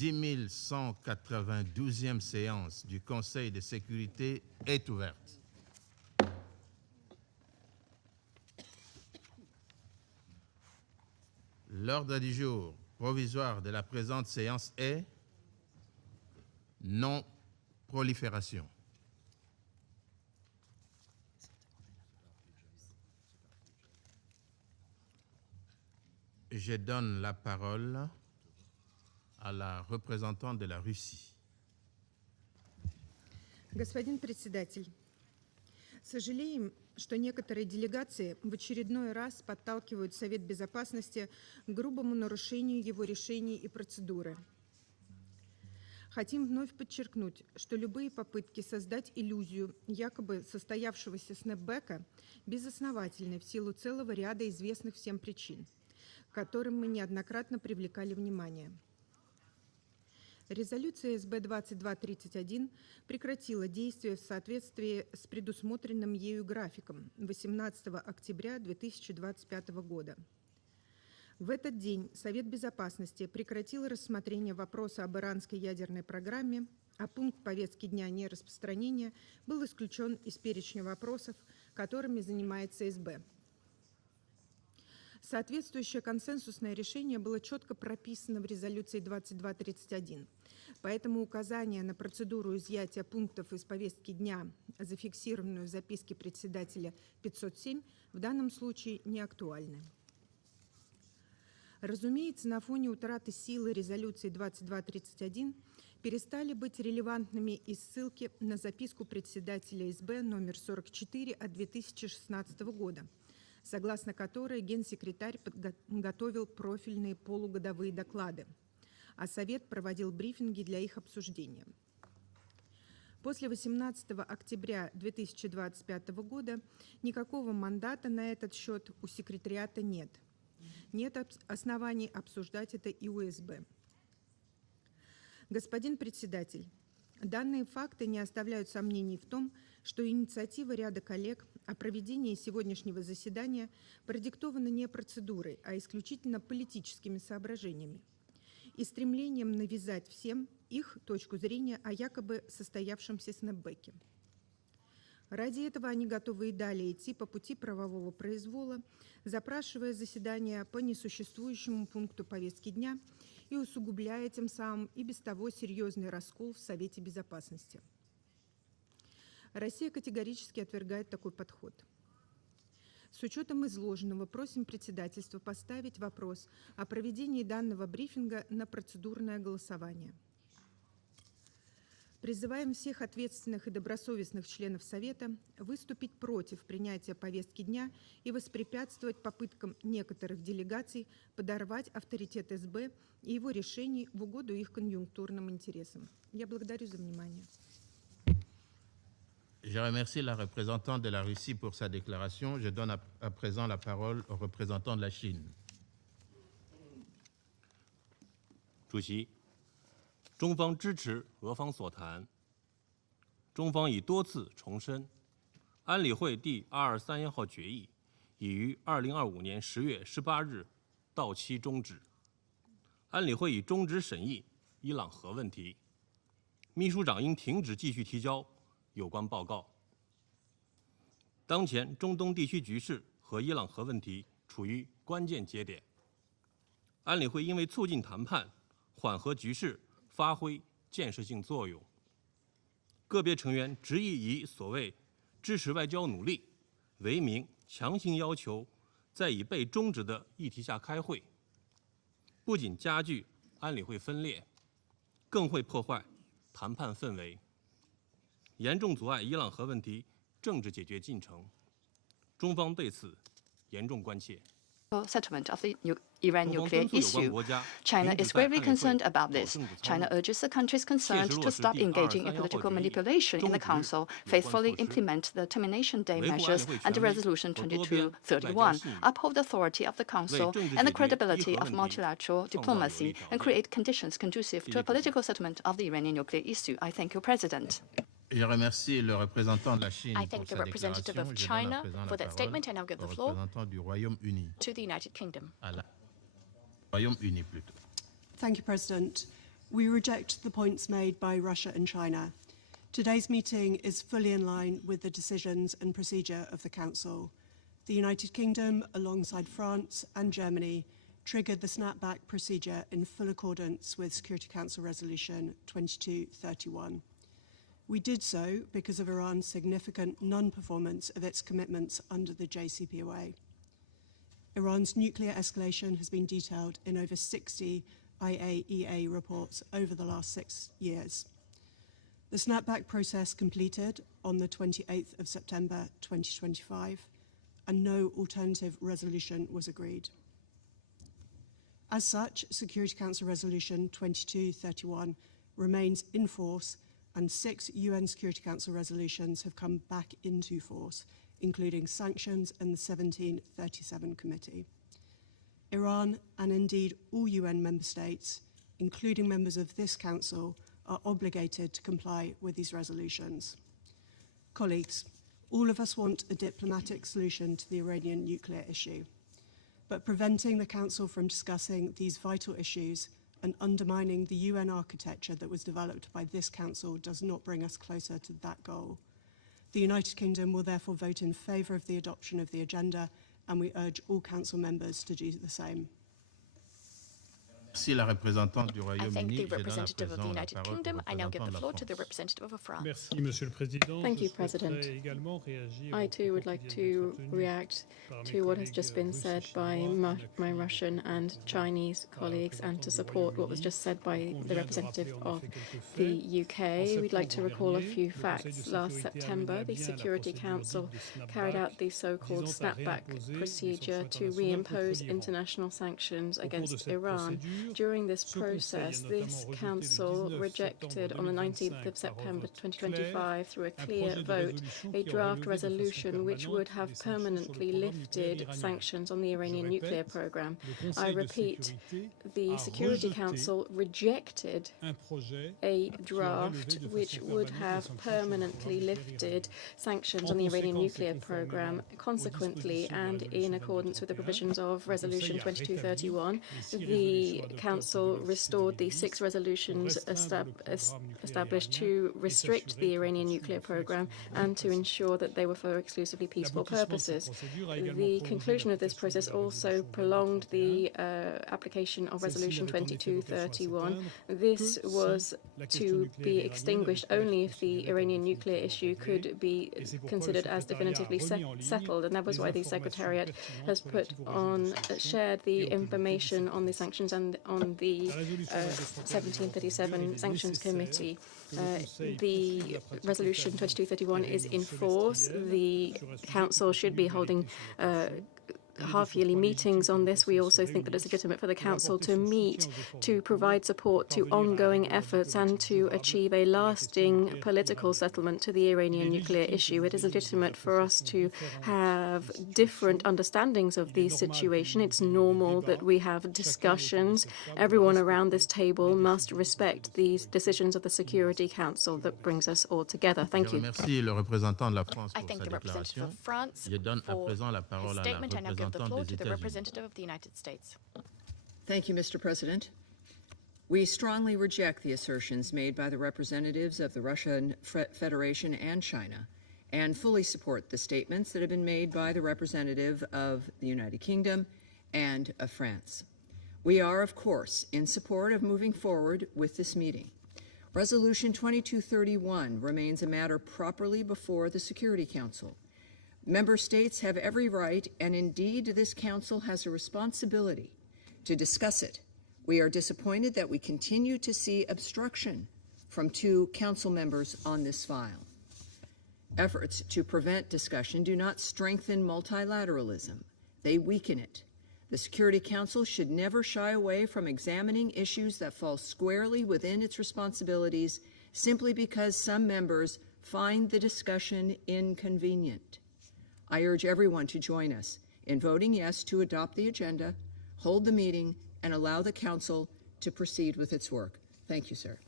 10192e séance du Conseil de sécurité est ouverte. L'ordre du jour provisoire de la présente séance est non-prolifération. Je donne la parole à la représentante de la Russie. Господин председатель, сожалеем, что некоторые делегации в очередной раз подталкивают Совет Безопасности к грубому нарушению его решений и процедуры. Хотим вновь подчеркнуть, что любые попытки создать иллюзию якобы состоявшегося снэпбэка безосновательны в силу целого ряда известных всем причин, к которым мы неоднократно привлекали внимание. Резолюция СБ 2231 прекратила действие в соответствии с предусмотренным ею графиком 18 октября 2025 года. В этот день Совет Безопасности прекратил рассмотрение вопроса об иранской ядерной программе, а пункт повестки дня нераспространения был исключен из перечня вопросов, которыми занимается СБ. Соответствующее консенсусное решение было четко прописано в резолюции 2231, поэтому указание на процедуру изъятия пунктов из повестки дня, зафиксированную в записке председателя 507, в данном случае не актуальны. Разумеется, на фоне утраты силы резолюции 2231 перестали быть релевантными и ссылки на записку председателя СБ номер 44 от 2016 года, согласно которой генсекретарь готовил профильные полугодовые доклады, а Совет проводил брифинги для их обсуждения. После 18 октября 2025 года никакого мандата на этот счет у секретариата нет. Нет оснований обсуждать это и у СБ. Господин председатель, данные факты не оставляют сомнений в том, что инициатива ряда коллег о проведении сегодняшнего заседания продиктована не процедурой, а исключительно политическими соображениями и стремлением навязать всем их точку зрения о якобы состоявшемся снэпбэке. Ради этого они готовы и далее идти по пути правового произвола, запрашивая заседания по несуществующему пункту повестки дня и усугубляя тем самым и без того серьезный раскол в Совете Безопасности. Россия категорически отвергает такой подход. С учетом изложенного просим председательство поставить вопрос о проведении данного брифинга на процедурное голосование. Призываем всех ответственных и добросовестных членов Совета выступить против принятия повестки дня и воспрепятствовать попыткам некоторых делегаций подорвать авторитет СБ и его решений в угоду их конъюнктурным интересам. Я благодарю за внимание. Je remercie la représentante de la Russie pour sa déclaration. Je donne à présent la parole au représentant de la Chine. 主席，中方支持俄方所谈。中方已多次重申，安理会第2231号决议已于2025年10月18日到期终止。安理会已终止审议伊朗核问题，秘书长应停止继续提交有关报告。当前中东地区局势和伊朗核问题处于关键节点，安理会因为促进谈判、缓和局势，发挥建设性作用。个别成员执意以所谓支持外交努力为名，强行要求在已被终止的议题下开会，不仅加剧安理会分裂，更会破坏谈判氛围，严重阻碍伊朗核问题政治解决进程。中方对此严重关切。 Settlement of the Iran nuclear issue. China is gravely concerned about this. China urges the countries concerned to stop engaging in political manipulation in the Council, faithfully implement the termination day measures under Resolution 2231, uphold the authority of the Council and the credibility of multilateral diplomacy, and create conditions conducive to a political settlement of the Iranian nuclear issue. I thank you, President. Je remercie le représentant de la Chine I thank the representative of China for that statement, and I'll give the floor du Royaume-Uni. to the United Kingdom. Royaume-Uni plutôt. Thank you, President. We reject the points made by Russia and China. Today's meeting is fully in line with the decisions and procedure of the Council. The United Kingdom, alongside France and Germany, triggered the snapback procedure in full accordance with Security Council Resolution 2231. We did so because of Iran's significant non-performance of its commitments under the JCPOA. Iran's nuclear escalation has been detailed in over 60 IAEA reports over the last 6 years. The snapback process completed on the 28th of September 2025, and no alternative resolution was agreed. As such, Security Council Resolution 2231 remains in force, and 6 UN Security Council resolutions have come back into force, including sanctions and the 1737 Committee. Iran, and indeed all UN member states, including members of this Council, are obligated to comply with these resolutions. Colleagues, all of us want a diplomatic solution to the Iranian nuclear issue, but preventing the Council from discussing these vital issues and undermining the UN architecture that was developed by this Council does not bring us closer to that goal. The United Kingdom will therefore vote in favour of the adoption of the agenda, and we urge all Council members to do the same. Merci la représentante du I Royaume-Uni. thank the Je donne à representative of the présent la United parole au Kingdom. I now give the représentant de la floor to the France. representative of France. Merci, Monsieur le Président. Thank you, Je President. souhaiterais également réagir I aux too would propos like qui viennent to d'être tenus react par mes to what has just collègues been russes said et by chinois, my en appui Russian and Chinese par la colleagues and to représentante du support what was Royaume-Uni. just said by On the vient de representative rappeler en of effet quelques the faits. UK. En We'd like to septembre recall a dernier, few le Conseil de facts. Last sécurité a September, mené à the bien la Security procédure Council dite de carried snapback, out the so-called visant à snapback réimposer les procedure sanctions to internationales reimpose contre l'Iran. international sanctions Au cours de against cette Iran. procédure, During this ce Conseil a process, notamment this rejeté le Council 19 rejected on the 19th of September 2025 through a un clear projet de vote résolution a qui aurait draft levé de façon resolution which would permanente have les sanctions sur le permanently programme nucléaire lifted iranien. sanctions on the Iranian Je nuclear répète, program. le I Conseil de repeat, sécurité the a Security rejeté Council rejected un projet a qui aurait draft levé de which façon would permanente les have sanctions sur le permanently programme nucléaire lifted iranien. sanctions En on the Iranian conséquence, et nuclear conformément program. aux Consequently, dispositions de la and résolution in accordance with the 2231, provisions of le Resolution Conseil a rétabli 2231, les 6 the résolutions adoptées Council en 2006 et restored the 2010 6 resolutions pour restreindre le programme nucléaire established iranien to et restrict s'assurer the qu'il Iranian poursuit nuclear les flux program exclusivement and to pacifiques. ensure that they were for exclusively peaceful L'aboutissement de cette purposes. procédure a également The prolongé conclusion of this l'application process de la also résolution prolonged 2231. the application of Celle-ci Resolution n'avait en effet vocation à 2231. s'éteindre This que was si la question to nucléaire be iranienne extinguished avait pu être only if the considérée comme Iranian nuclear définitivement issue réglée. could be Et c'est pourquoi le considered as secrétariat a definitively remis en ligne settled, and that was les why the informations Secretariat pertinentes has sur les put typologies de on sanctions shared et the aux priorités de information cette on the procédure. sanctions and on the La résolution 1737 Sanctions Committee. Conseil The poursuive la pratique Resolution établie 2231 et is in règles force. semestrielles The sur un sujet Council should be continu holding d'élections sur la question. half-yearly meetings on this. We also think that it's legitimate for the Council to meet, to provide support to ongoing efforts and to achieve a lasting political settlement to the Iranian nuclear issue. It is legitimate for us to have different understandings of the situation. It's normal that we have discussions. Everyone around this table must respect these decisions of the Security Council that brings us all together. Thank you. Merci le représentant de la France I pour thank sa the representative déclaration. of France Je donne à for présent la his parole à la statement. I now give the floor représentante to des the États-Unis. representative of the United States. Thank you, Mr. President. We strongly reject the assertions made by the representatives of the Russian Federation and China, and fully support the statements that have been made by the representative of the United Kingdom and of France. We are, of course, in support of moving forward with this meeting. Resolution 2231 remains a matter properly before the Security Council. Member states have every right, and indeed this Council has a responsibility to discuss it. We are disappointed that we continue to see obstruction from 2 Council members on this file. Efforts to prevent discussion do not strengthen multilateralism. They weaken it. The Security Council should never shy away from examining issues that fall squarely within its responsibilities simply because some members find the discussion inconvenient. I urge everyone to join us in voting yes to adopt the agenda, hold the meeting, and allow the Council to proceed with its work. Thank you, sir.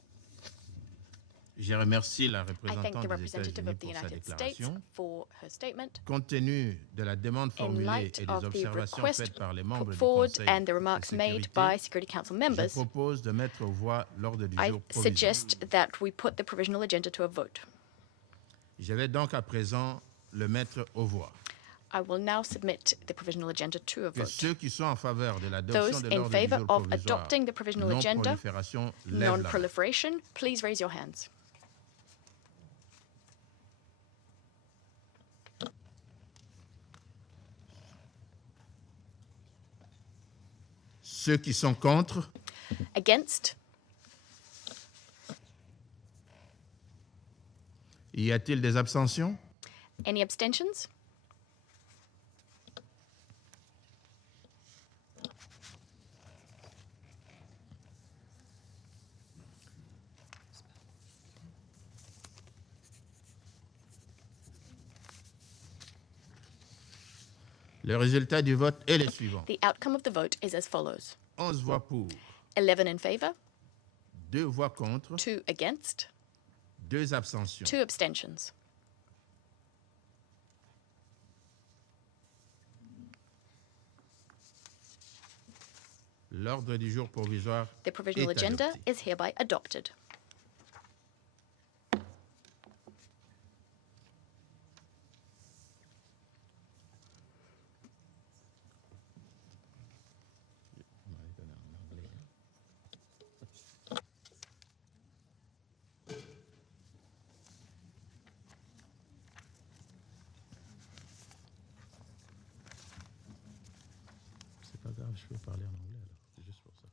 Je remercie la I thank représentante the des representative États-Unis of the pour sa United States déclaration. for her statement. Compte tenu de la demande In formulée light et des of the observations request faites par les put membres du forward Conseil and the de remarks made sécurité, by Security Council je members, propose de mettre aux voix l'ordre du I jour provisoire. suggest that we put the provisional agenda to a vote. Je vais donc à présent le mettre aux voix. I will now submit the provisional agenda to a Que vote. ceux qui sont en faveur de l'adoption Those de in l'ordre du favor jour of provisoire, adopting the provisional agenda, non-prolifération, lèvent la main. non-proliferation, please raise your hands. Ceux qui sont contre, Against? y a-t-il des abstentions? Any abstentions? Le résultat du vote est le suivant. The outcome of the vote is as follows. 11 voix pour, 11 in favor, 2 voix contre, 2 against, 2 abstentions. 2 abstentions. L'ordre du jour provisoire The provisional est agenda adopté. is hereby adopted. C'est pas grave, je peux parler en anglais alors. C'est juste pour ça.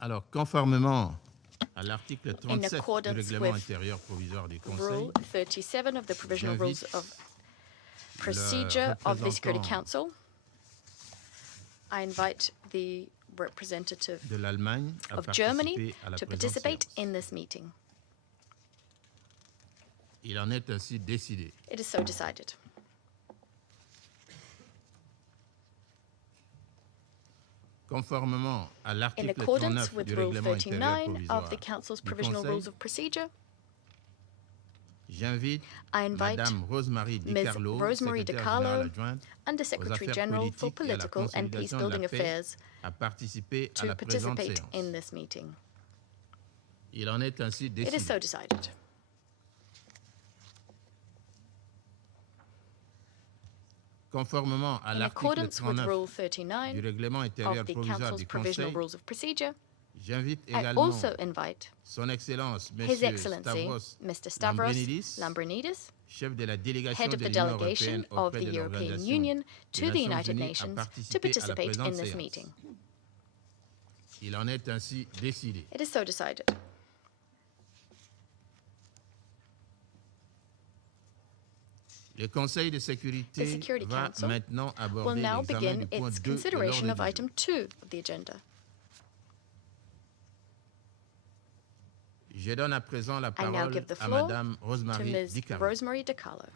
Alors, conformément à l'article 37 du accordance règlement with intérieur provisoire du Conseil, Rule 37 of the provisional rules of procedure of the Security représentant Council. I invite the representative de l'Allemagne à of Germany participer à la to présente participate séance. in this meeting. Il en est ainsi décidé. It is so decided. Conformément à In l'article accordance 39 with du Rule règlement intérieur 39 provisoire of the Council's du provisional Conseil, rules of procedure, j'invite I invite Madame Rosemary Di Ms. Carlo, Rosemary Di secrétaire Carlo, générale adjointe Under aux Secretary affaires General for politiques et à la Political and consolidation de Peacebuilding la paix, Affairs, à participer à to la présente participate séance. in this meeting. Il en est ainsi It décidé. is so decided. Conformément à In l'article accordance with 39 Rule du 39 règlement intérieur of the provisoire Council's du provisional Conseil, rules of procedure, j'invite I également also invite Son Excellence His Monsieur Excellency Stavros Mr. Stavros Lambrinidis, Lambrinidis, chef de la délégation head of de the l'Union delegation européenne of auprès the de European l'Organisation Union des to the Nations United Unies, à Nations to participer à la participate in présente this séance. meeting. Il en est ainsi décidé. It is so decided. Le Conseil de The sécurité Security va Council maintenant will aborder now l'examen begin du point its 2 de consideration l'ordre of du item jour. 2 of the agenda. Je donne à présent la I now parole give the à floor Madame to Rosemary Ms. Di Carlo. Rosemary Di Carlo.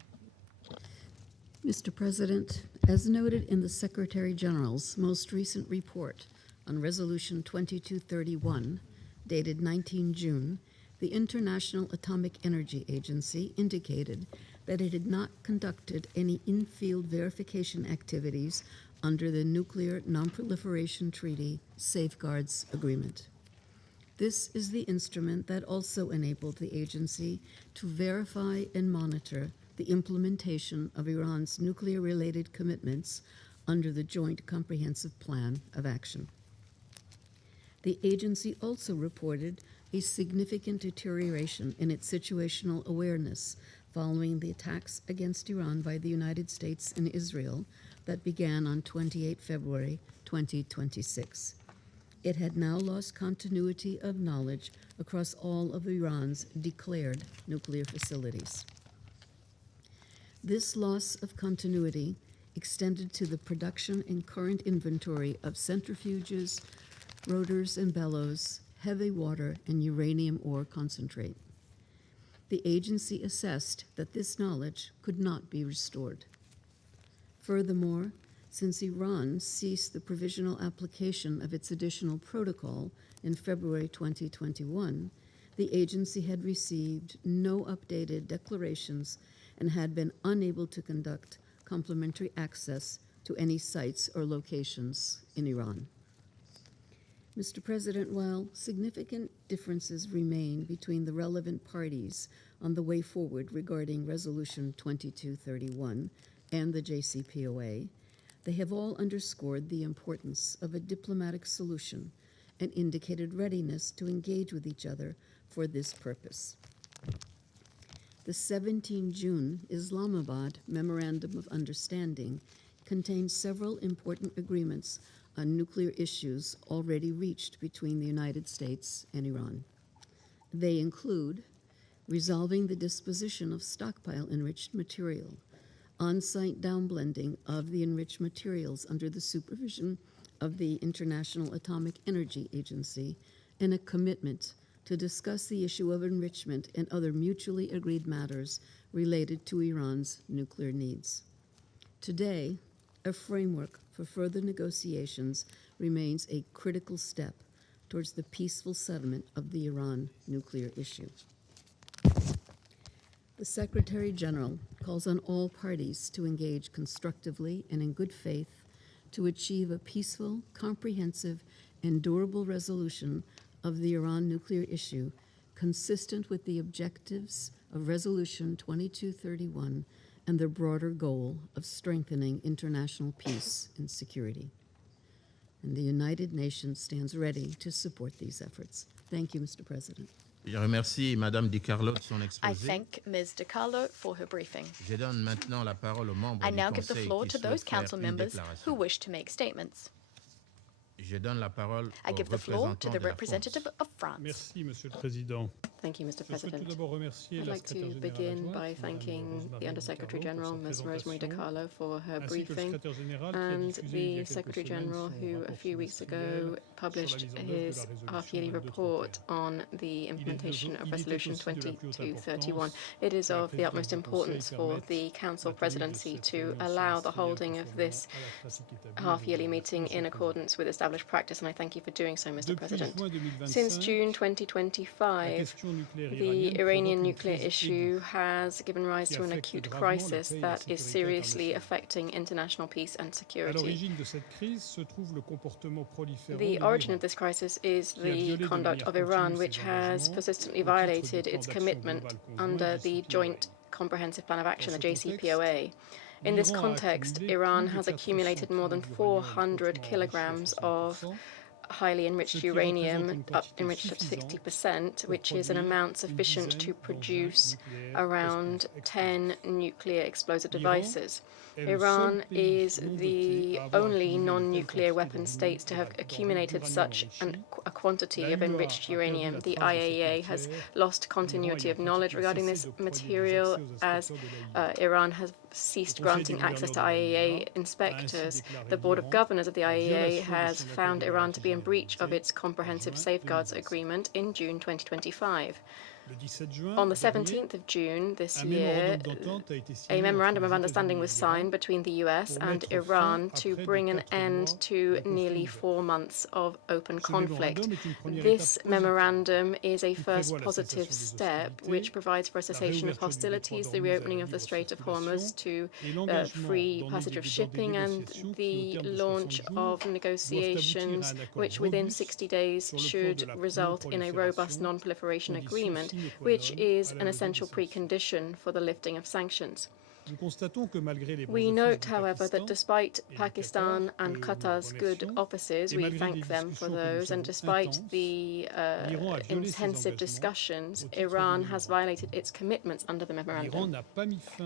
Mr. President, as noted in the Secretary General's most recent report on Resolution 2231, dated 19 June, the International Atomic Energy Agency indicated that it had not conducted any in-field verification activities under the Nuclear Non-Proliferation Treaty Safeguards Agreement. This is the instrument that also enabled the agency to verify and monitor the implementation of Iran's nuclear-related commitments under the Joint Comprehensive Plan of Action. The agency also reported a significant deterioration in its situational awareness following the attacks against Iran by the United States and Israel that began on 28 February 2026. It had now lost continuity of knowledge across all of Iran's declared nuclear facilities. This loss of continuity extended to the production and current inventory of centrifuges, rotors and bellows, heavy water, and uranium ore concentrate. The agency assessed that this knowledge could not be restored. Furthermore, since Iran ceased the provisional application of its additional protocol in February 2021, the agency had received no updated declarations and had been unable to conduct complementary access to any sites or locations in Iran. Mr. President, while significant differences remain between the relevant parties on the way forward regarding Resolution 2231 and the JCPOA, they have all underscored the importance of a diplomatic solution and indicated readiness to engage with each other for this purpose. The 17 June Islamabad Memorandum of Understanding contains several important agreements on nuclear issues already reached between the United States and Iran. They include resolving the disposition of stockpile enriched material, on-site downblending of the enriched materials under the supervision of the International Atomic Energy Agency, and a commitment to discuss the issue of enrichment and other mutually agreed matters related to Iran's nuclear needs. Today, a framework for further negotiations remains a critical step towards the peaceful settlement of the Iran nuclear issue. The Secretary General calls on all parties to engage constructively and in good faith to achieve a peaceful, comprehensive, and durable resolution of the Iran nuclear issue consistent with the objectives of Resolution 2231 and the broader goal of strengthening international peace and security. And the United Nations stands ready to support these efforts. Thank you, Mr. President. Je remercie Madame Di Carlo de son I exposé. thank Ms. De Carlo for her briefing. Je donne maintenant la parole aux membres I du now give the Conseil floor qui to those souhaitent faire council une members déclaration. who wish to make statements. Je donne la parole I au give the floor to représentant the de la representative France. of France. Merci, Monsieur le Président. Thank you, Mr. Je souhaite tout President. d'abord remercier I'd la like to secrétaire générale begin adjointe, by Madame thanking Rosemary the Undersecretary DiCarlo, General, pour sa Ms. Rosemary présentation, DiCarlo, for her ainsi que le briefing, secrétaire général qui a and diffusé il y a the quelques Secretary semaines General son who, a rapport few weeks ago, trimestriel published sur la mise en œuvre de his la résolution half-yearly 2231. report on the implementation of Resolution 2231. It is of the utmost importance for the Council presidency to allow the holding of this half-yearly meeting in accordance with established practice, and I thank you for doing so, Mr. President. Since June 2025, the Iranian nuclear issue has given rise to an acute crisis that is seriously affecting international peace and security. The origin of this crisis is the conduct of Iran, which has persistently violated its commitment under the Joint Comprehensive Plan of Action, the JCPOA. In this context, Iran has accumulated more than 400 kilograms of highly enriched uranium, enriched up to 60%, which is an amount sufficient to produce around 10 nuclear explosive devices. Iran is the only non-nuclear weapon state to have accumulated such a quantity of enriched uranium. The IAEA has lost continuity of knowledge regarding this material as Iran has ceased granting access to IAEA inspectors. The Board of Governors of the IAEA has found Iran to be in breach of its Comprehensive Safeguards Agreement in June 2025. On the 17th of June this year, a memorandum of understanding was signed between the US and Iran to bring an end to nearly 4 months of open conflict. This memorandum is a first positive step which provides for a cessation of hostilities, the reopening of the Strait of Hormuz to free passage of shipping, and the launch of negotiations which within 60 days should result in a robust non-proliferation agreement, which is an essential precondition for the lifting of sanctions. We note, however, that despite Pakistan and Qatar's good offices, we thank them for those, and despite the intensive discussions, Iran has violated its commitments under the memorandum.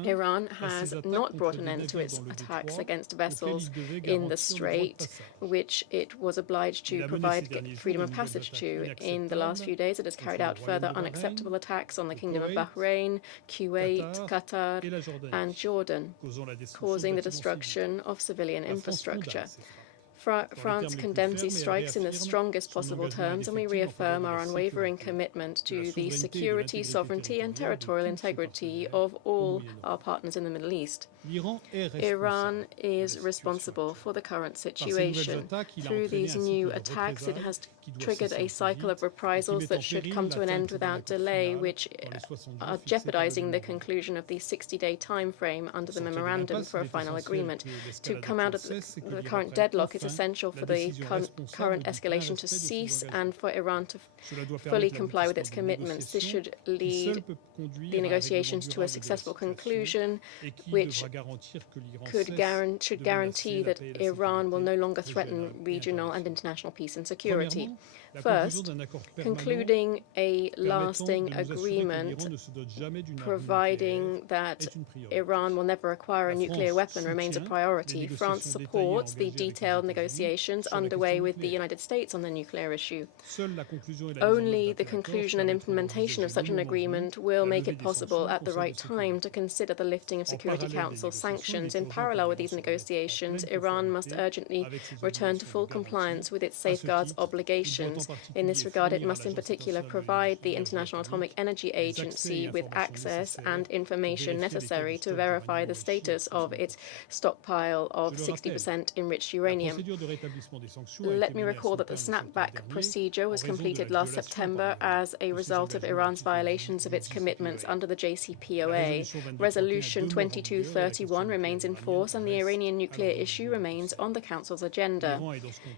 Iran has not brought an end to its attacks against vessels in the Strait, which it was obliged to provide freedom of passage to. In the last few days, it has carried out further unacceptable attacks on the Kingdom of Bahrain, Kuwait, Qatar, and and Jordan, causing the destruction of civilian infrastructure. France condemns these strikes in the strongest possible terms, and we reaffirm our unwavering commitment to the security, sovereignty, and territorial integrity of all our partners in the Middle East. Iran is responsible for the current situation. Through these new attacks, it has triggered a cycle of reprisals that should come to an end without delay, which are jeopardizing the conclusion of the 60-day time frame under the memorandum for a final agreement. To come out of the current deadlock is essential for the current escalation to cease and for Iran to fully comply with its commitments. This should lead the negotiations to a successful conclusion, which should guarantee that Iran will no longer threaten regional and international peace and security. First, concluding a lasting agreement providing that Iran will never acquire a nuclear weapon remains a priority. France supports the detailed negotiations underway with the United States on the nuclear issue. Only the conclusion and implementation of such an agreement will make it possible at the right time to consider the lifting of Security Council sanctions. In parallel with these negotiations, Iran must urgently return to full compliance with its safeguards obligations. In this regard, it must in particular provide the International Atomic Energy Agency with access and information necessary to verify the status of its stockpile of 60% enriched uranium. Let me recall that the snapback procedure was completed last September as a result of Iran's violations of its commitments under the JCPOA. Resolution 2231 remains in force, and the Iranian nuclear issue remains on the Council's agenda.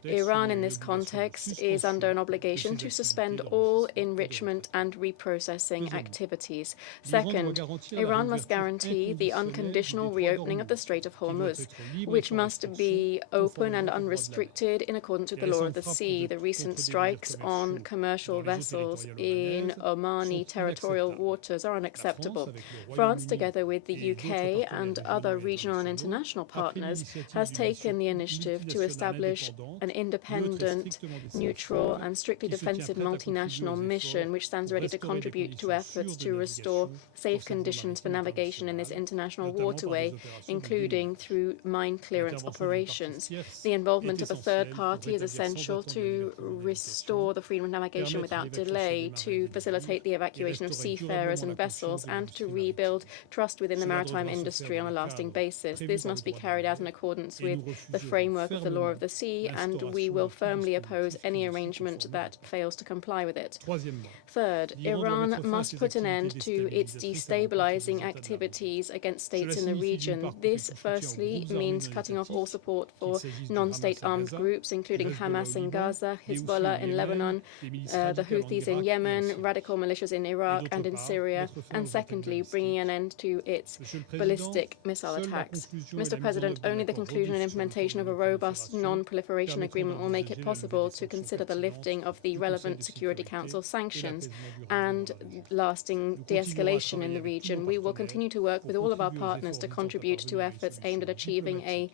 Iran, in this context, is under an obligation to suspend all enrichment and reprocessing activities. Second, Iran must guarantee the unconditional reopening of the Strait of Hormuz, which must be open and unrestricted in accordance with the law of the sea. The recent strikes on commercial vessels in Omani territorial waters are unacceptable. France, together with the UK and other regional and international partners, has taken the initiative to establish an independent, neutral, and strictly defensive multinational mission which stands ready to contribute to efforts to restore safe conditions for navigation in this international waterway, including through mine clearance operations. The involvement of a third party is essential to restore the freedom of navigation without delay, to facilitate the evacuation of seafarers and vessels, and to rebuild trust within the maritime industry on a lasting basis. This must be carried out in accordance with the framework of the law of the sea, and we will firmly oppose any arrangement that fails to comply with it. Third, Iran must put an end to its destabilizing activities against states in the region. This, firstly, means cutting off all support for non-state armed groups, including Hamas in Gaza, Hezbollah in Lebanon, the Houthis in Yemen, radical militias in Iraq and in Syria, and secondly, bringing an end to its ballistic missile attacks. Mr. President, only the conclusion and implementation of a robust non-proliferation agreement will make it possible to consider the lifting of the relevant Security Council sanctions and lasting de-escalation in the region. We will continue to work with all of our partners to contribute to efforts aimed at achieving a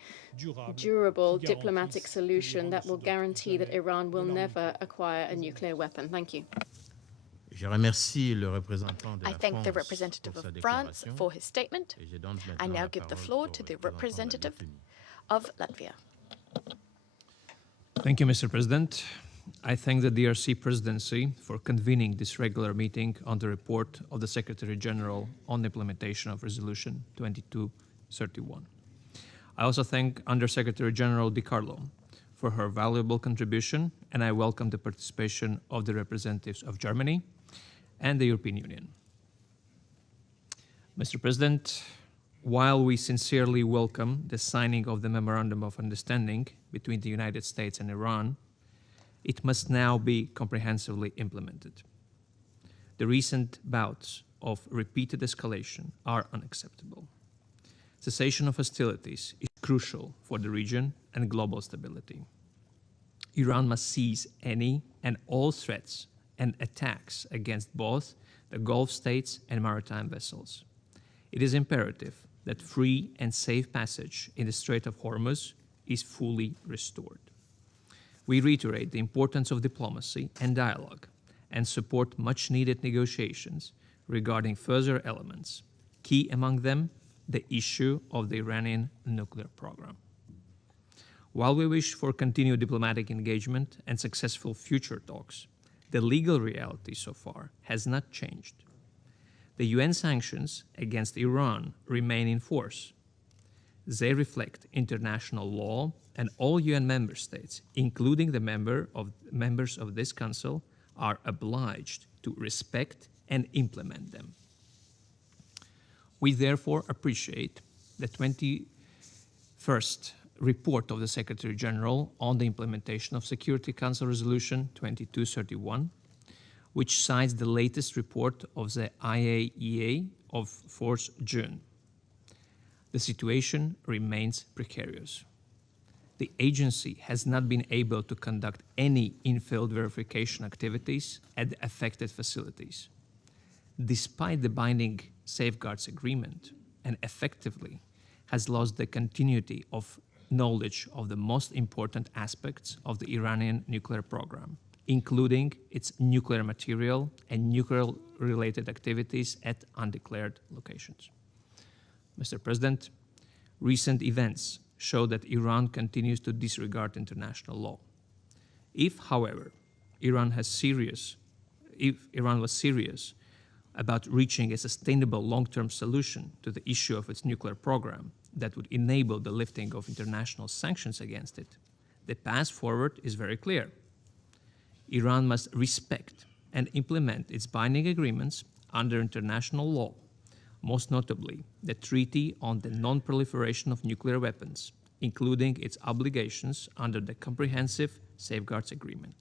durable diplomatic solution that will guarantee that Iran will never acquire a nuclear weapon. Thank you. I thank the representative of France for his statement. I now give the floor to the representative of Latvia. Thank you, Mr. President. I thank the DRC presidency for convening this regular meeting on the report of the Secretary General on the implementation of Resolution 2231. I also thank Undersecretary General Di Carlo for her valuable contribution, and I welcome the participation of the representatives of Germany and the European Union. Mr. President, while we sincerely welcome the signing of the Memorandum of Understanding between the United States and Iran, it must now be comprehensively implemented. The recent bouts of repeated escalation are unacceptable. Cessation of hostilities is crucial for the region and global stability. Iran must cease any and all threats and attacks against both the Gulf states and maritime vessels. It is imperative that free and safe passage in the Strait of Hormuz is fully restored. We reiterate the importance of diplomacy and dialogue and support much-needed negotiations regarding further elements, key among them the issue of the Iranian nuclear program. While we wish for continued diplomatic engagement and successful future talks, the legal reality so far has not changed. The UN sanctions against Iran remain in force. They reflect international law, and all UN member states, including the members of this Council, are obliged to respect and implement them. We therefore appreciate the 21st report of the Secretary General on the implementation of Security Council Resolution 2231, which cites the latest report of the IAEA of 4th June. The situation remains precarious. The agency has not been able to conduct any in-field verification activities at the affected facilities. Despite the binding safeguards agreement, and effectively has lost the continuity of knowledge of the most important aspects of the Iranian nuclear program, including its nuclear material and nuclear-related activities at undeclared locations. Mr. President, recent events show that Iran continues to disregard international law. If, however, Iran was serious about reaching a sustainable long-term solution to the issue of its nuclear program that would enable the lifting of international sanctions against it, the path forward is very clear. Iran must respect and implement its binding agreements under international law, most notably the Treaty on the Non-Proliferation of Nuclear Weapons, including its obligations under the Comprehensive Safeguards Agreement.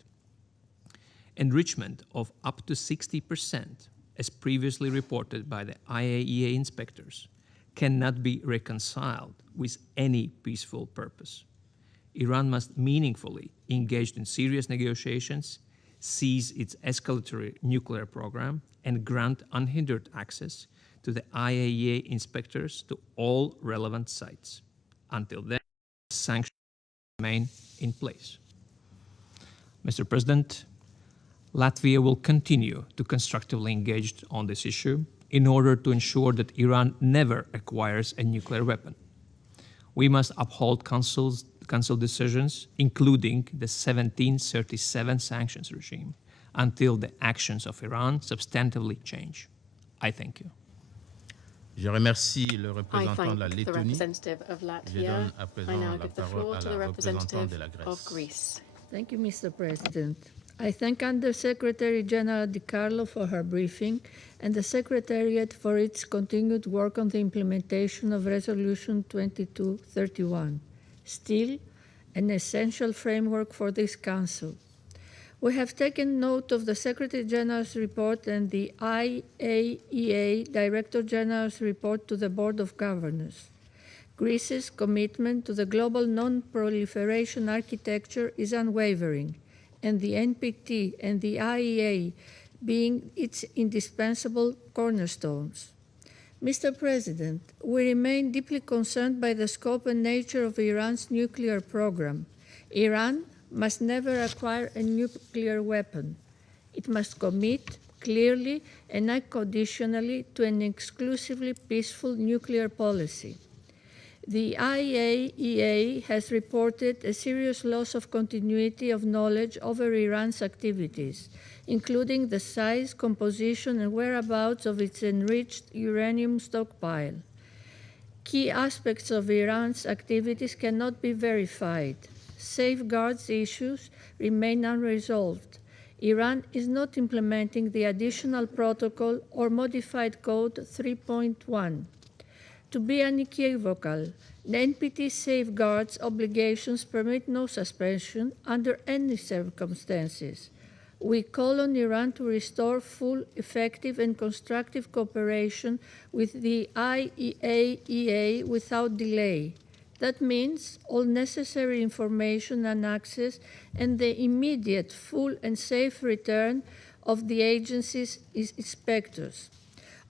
Enrichment of up to 60%, as previously reported by the IAEA inspectors, cannot be reconciled with any peaceful purpose. Iran must meaningfully engage in serious negotiations, cease its escalatory nuclear program, and grant unhindered access to the IAEA inspectors to all relevant sites. Until then, sanctions remain in place. Mr. President, Latvia will continue to constructively engage on this issue in order to ensure that Iran never acquires a nuclear weapon. We must uphold Council decisions, including the 1737 sanctions regime, until the actions of Iran substantively change. I thank you. Je remercie le I représentant de la thank the Lettonie. representative of Je Latvia. donne à I présent now la give the parole floor à to la the représentante representative de la of Grèce. Greece. Thank you, Mr. President. I thank Under-Secretary General Di Carlo for her briefing and the Secretariat for its continued work on the implementation of Resolution 2231, still an essential framework for this Council. We have taken note of the Secretary General's report and the IAEA Director General's report to the Board of Governors. Greece's commitment to the global non-proliferation architecture is unwavering, and the NPT and the IAEA being its indispensable cornerstones. Mr. President, we remain deeply concerned by the scope and nature of Iran's nuclear program. Iran must never acquire a nuclear weapon. It must commit clearly and unconditionally to an exclusively peaceful nuclear policy. The IAEA has reported a serious loss of continuity of knowledge over Iran's activities, including the size, composition, and whereabouts of its enriched uranium stockpile. Key aspects of Iran's activities cannot be verified. Safeguards issues remain unresolved. Iran is not implementing the additional protocol or modified code 3.1. To be unequivocal, the NPT safeguards obligations permit no suspension under any circumstances. We call on Iran to restore full, effective, and constructive cooperation with the IAEA without delay. That means all necessary information and access and the immediate, full, and safe return of the agency's inspectors.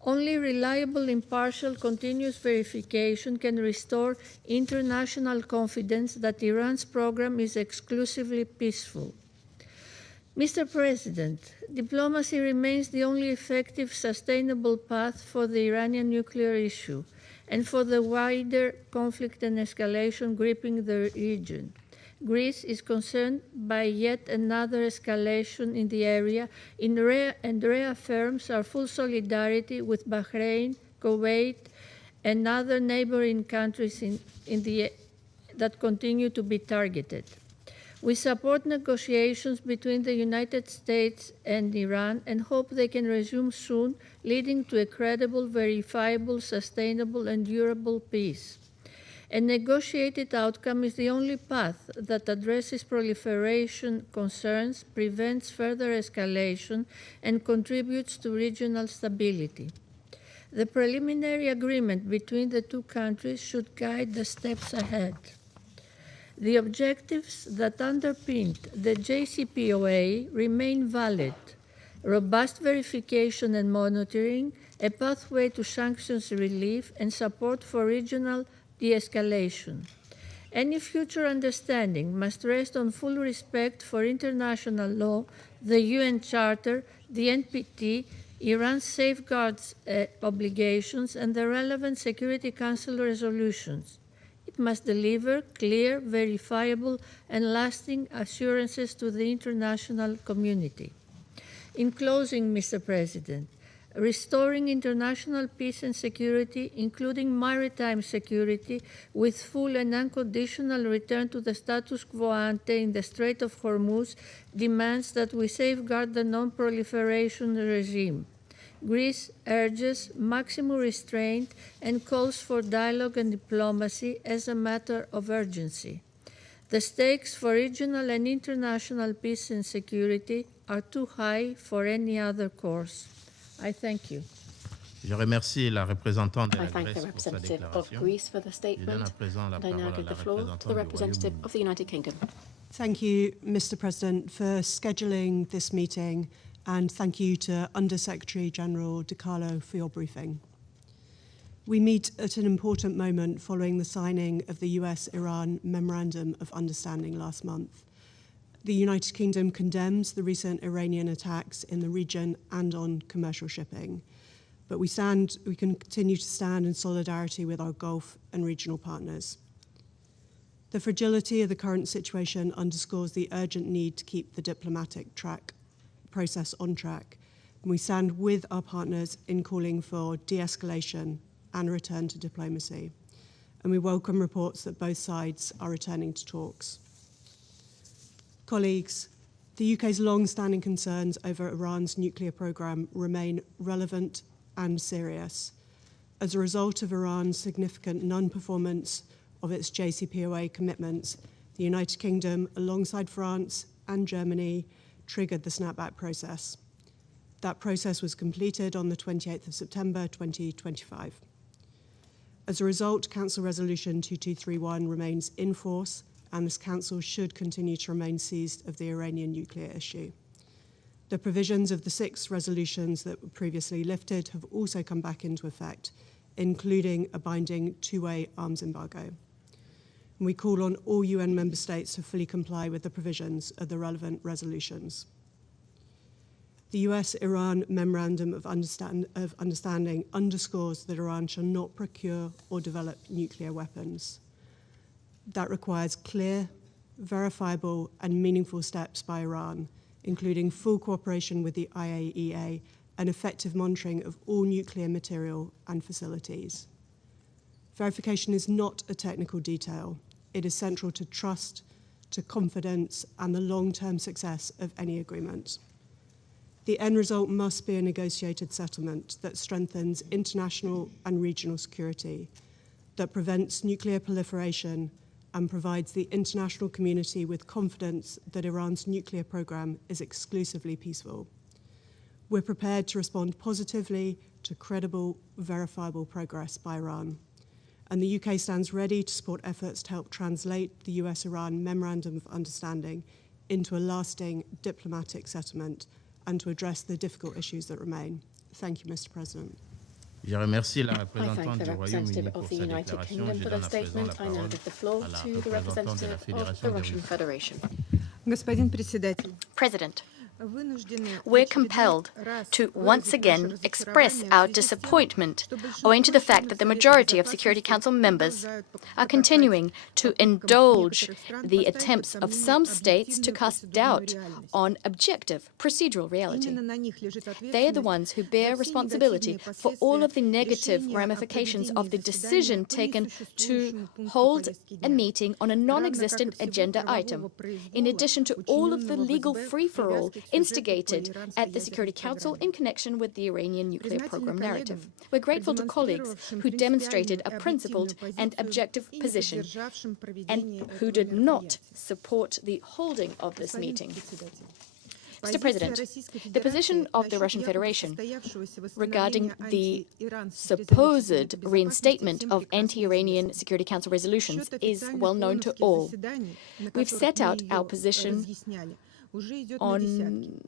Only reliable, impartial, continuous verification can restore international confidence that Iran's program is exclusively peaceful. Mr. President, diplomacy remains the only effective, sustainable path for the Iranian nuclear issue, and for the wider conflict and escalation gripping the region. Greece is concerned by yet another escalation in the area and reaffirms our full solidarity with Bahrain, Kuwait, and other neighboring countries that continue to be targeted. We support negotiations between the United States and Iran and hope they can resume soon, leading to a credible, verifiable, sustainable, and durable peace. A negotiated outcome is the only path that addresses proliferation concerns, prevents further escalation, and contributes to regional stability. The preliminary agreement between the two countries should guide the steps ahead. The objectives that underpinned the JCPOA remain valid: robust verification and monitoring, a pathway to sanctions relief, and support for regional de-escalation. Any future understanding must rest on full respect for international law, the UN Charter, the NPT, Iran's safeguards obligations, and the relevant Security Council resolutions. It must deliver clear, verifiable, and lasting assurances to the international community. In closing, Mr. President, restoring international peace and security, including maritime security, with full and unconditional return to the status quo ante in the Strait of Hormuz, demands that we safeguard the non-proliferation regime. Greece urges maximum restraint and calls for dialogue and diplomacy as a matter of urgency. The stakes for regional and international peace and security are too high for any other course. I thank you. Je remercie la représentante de I la thank the Grèce pour sa representative of déclaration. Greece for the statement, and I now give the floor to the representative of the United Kingdom. Thank you, Mr. President, for scheduling this meeting, and thank you to Under-Secretary General De Carlo for your briefing. We meet at an important moment following the signing of the US-Iran Memorandum of Understanding last month. The United Kingdom condemns the recent Iranian attacks in the region and on commercial shipping, but we continue to stand in solidarity with our Gulf and regional partners. The fragility of the current situation underscores the urgent need to keep the diplomatic process on track, and we stand with our partners in calling for de-escalation and a return to diplomacy, and we welcome reports that both sides are returning to talks. Colleagues, the UK's long-standing concerns over Iran's nuclear program remain relevant and serious. As a result of Iran's significant non-performance of its JCPOA commitments, the United Kingdom, alongside France and Germany, triggered the snapback process. That process was completed on the 28th of September 2025. As a result, Council Resolution 2231 remains in force, and this Council should continue to remain seized of the Iranian nuclear issue. The provisions of the 6 resolutions that were previously lifted have also come back into effect, including a binding two-way arms embargo. And we call on all UN member states to fully comply with the provisions of the relevant resolutions. The US-Iran Memorandum of Understanding underscores that Iran shall not procure or develop nuclear weapons. That requires clear, verifiable, and meaningful steps by Iran, including full cooperation with the IAEA and effective monitoring of all nuclear material and facilities. Verification is not a technical detail. It is central to trust, to confidence, and the long-term success of any agreement. The end result must be a negotiated settlement that strengthens international and regional security, that prevents nuclear proliferation, and provides the international community with confidence that Iran's nuclear program is exclusively peaceful. We're prepared to respond positively to credible, verifiable progress by Iran. And the UK stands ready to support efforts to help translate the US-Iran Memorandum of Understanding into a lasting diplomatic settlement and to address the difficult issues that remain. Thank you, Mr. President. Je remercie la I thank représentante the du representative Royaume-Uni of pour the sa United déclaration. Kingdom Je for donne the à présent statement. la I now parole give the floor à la to the représentante de la representative of the Fédération de Russian Russie. Federation. Господин председатель, President, we're compelled to once again express our disappointment owing to the fact that the majority of Security Council members are continuing to indulge the attempts of some states to cast doubt on objective procedural reality. They are the ones who bear responsibility for all of the negative ramifications of the decision taken to hold a meeting on a non-existent agenda item, in addition to all of the legal free-for-all instigated at the Security Council in connection with the Iranian nuclear program narrative. We're grateful to colleagues who demonstrated a principled and objective position and who did not support the holding of this meeting. Mr. President, the position of the Russian Federation regarding the supposed reinstatement of anti-Iranian Security Council resolutions is well known to all. We've set out our position on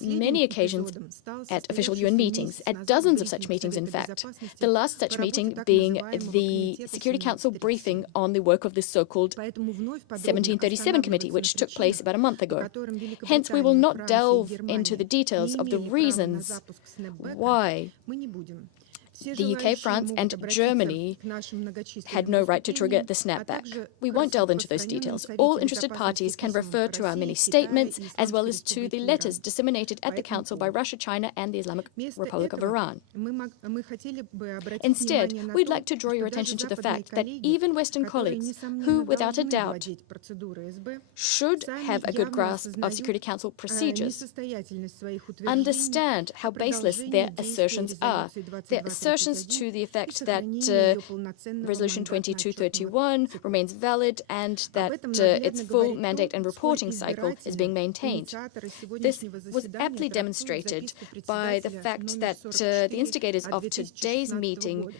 many occasions at official UN meetings, at dozens of such meetings, in fact. The last such meeting being the Security Council briefing on the work of the so-called 1737 Committee, which took place about a month ago. Hence, we will not delve into the details of the reasons why the UK, France, and Germany had no right to trigger the snapback. We won't delve into those details. All interested parties can refer to our many statements, as well as to the letters disseminated at the Council by Russia, China, and the Islamic Republic of Iran. Instead, we'd like to draw your attention to the fact that even Western colleagues, who, without a doubt, should have a good grasp of Security Council procedures, understand how baseless their assertions are. Their assertions to the effect that Resolution 2231 remains valid and that its full mandate and reporting cycle is being maintained. This was aptly demonstrated by the fact that the instigators of today's meeting,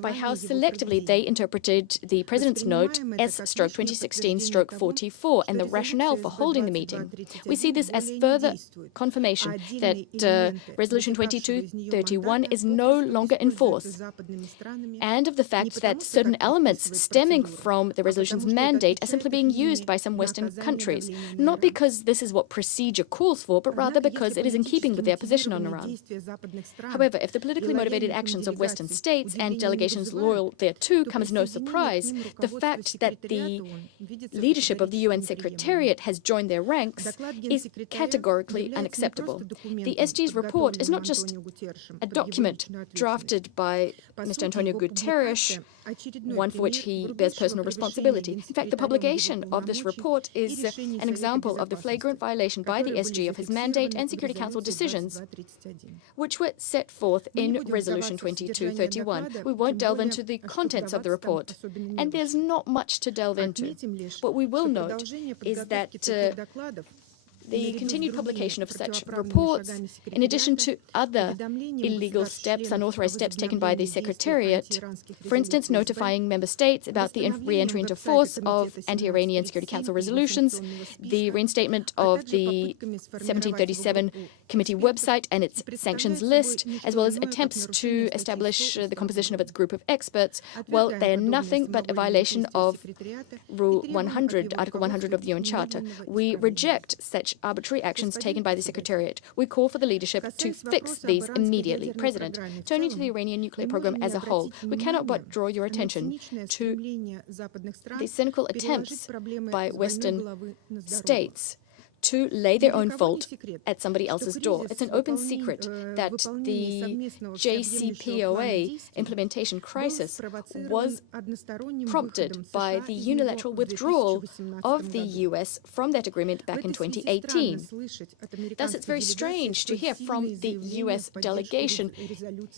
by how selectively they interpreted the President's note S/2016/44 and the rationale for holding the meeting. We see this as further confirmation that Resolution 2231 is no longer in force, and of the fact that certain elements stemming from the resolution's mandate are simply being used by some Western countries, not because this is what procedure calls for, but rather because it is in keeping with their position on Iran. However, if the politically motivated actions of Western states and delegations loyal thereto come as no surprise, the fact that the leadership of the UN Secretariat has joined their ranks is categorically unacceptable. The SG's report is not just a document drafted by Mr. Antonio Guterres, one for which he bears personal responsibility. In fact, the publication of this report is an example of the flagrant violation by the SG of his mandate and Security Council decisions, which were set forth in Resolution 2231. We won't delve into the contents of the report, and there's not much to delve into. What we will note is that the continued publication of such reports, in addition to other illegal steps, unauthorized steps taken by the Secretariat, for instance, notifying member states about the re-entry into force of anti-Iranian Security Council resolutions, the reinstatement of the 1737 Committee website and its sanctions list, as well as attempts to establish the composition of its group of experts, well, they are nothing but a violation of Rule 100, Article 100 of the UN Charter. We reject such arbitrary actions taken by the Secretariat. We call for the leadership to fix these immediately. President, turning to the Iranian nuclear program as a whole, we cannot but draw your attention to the cynical attempts by Western states to lay their own fault at somebody else's door. It's an open secret that the JCPOA implementation crisis was prompted by the unilateral withdrawal of the U.S. from that agreement back in 2018. Thus, it's very strange to hear from the U.S. delegation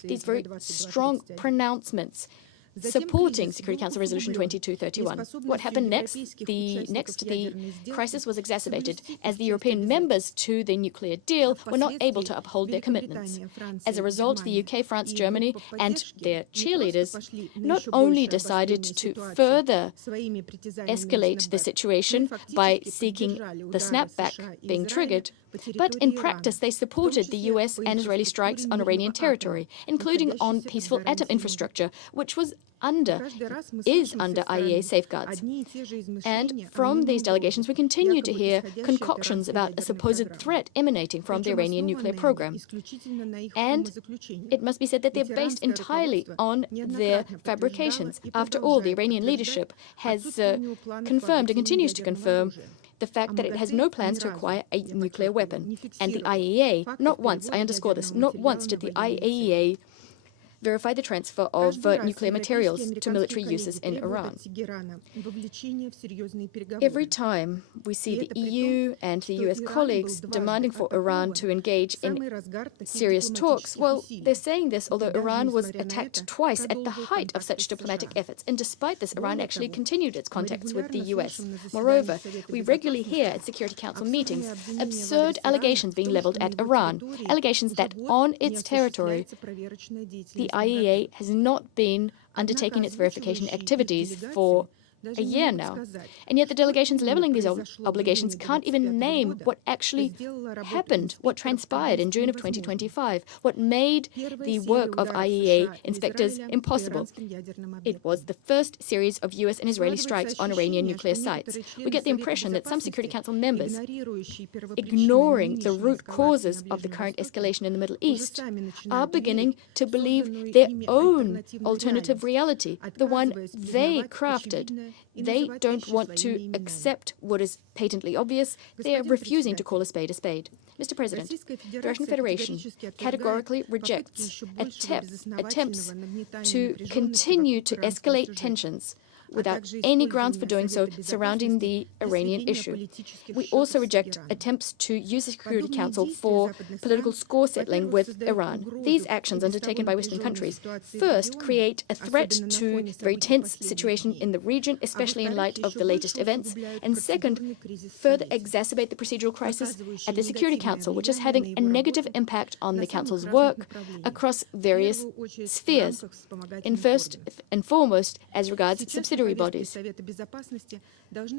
these very strong pronouncements supporting Security Council Resolution 2231. What happened next? The crisis was exacerbated as the European members to the nuclear deal were not able to uphold their commitments. As a result, the UK, France, Germany, and their cheerleaders not only decided to further escalate the situation by seeking the snapback being triggered, but in practice, they supported the US and Israeli strikes on Iranian territory, including on peaceful atom infrastructure, which was under IAEA safeguards. And from these delegations, we continue to hear concoctions about a supposed threat emanating from the Iranian nuclear program. And it must be said that they're based entirely on their fabrications. After all, the Iranian leadership has confirmed and continues to confirm the fact that it has no plans to acquire a nuclear weapon. And the IAEA, not once, I underscore this, not once did the IAEA verify the transfer of nuclear materials to military uses in Iran. Every time we see the EU and the US colleagues demanding for Iran to engage in serious talks, well, they're saying this although Iran was attacked twice at the height of such diplomatic efforts. And despite this, Iran actually continued its contacts with the US. Moreover, we regularly hear at Security Council meetings absurd allegations being leveled at Iran, allegations that on its territory, the IAEA has not been undertaking its verification activities for a year now. And yet the delegations leveling these obligations can't even name what actually happened, what transpired in June of 2025, what made the work of IAEA inspectors impossible. It was the first series of US and Israeli strikes on Iranian nuclear sites. We get the impression that some Security Council members, ignoring the root causes of the current escalation in the Middle East, are beginning to believe their own alternative reality, the one they crafted. They don't want to accept what is patently obvious. They are refusing to call a spade a spade. Mr. President, the Russian Federation categorically rejects attempts to continue to escalate tensions without any grounds for doing so surrounding the Iranian issue. We also reject attempts to use the Security Council for political score settling with Iran. These actions undertaken by Western countries first create a threat to the very tense situation in the region, especially in light of the latest events, and second, further exacerbate the procedural crisis at the Security Council, which is having a negative impact on the Council's work across various spheres, in first and foremost as regards subsidiary bodies.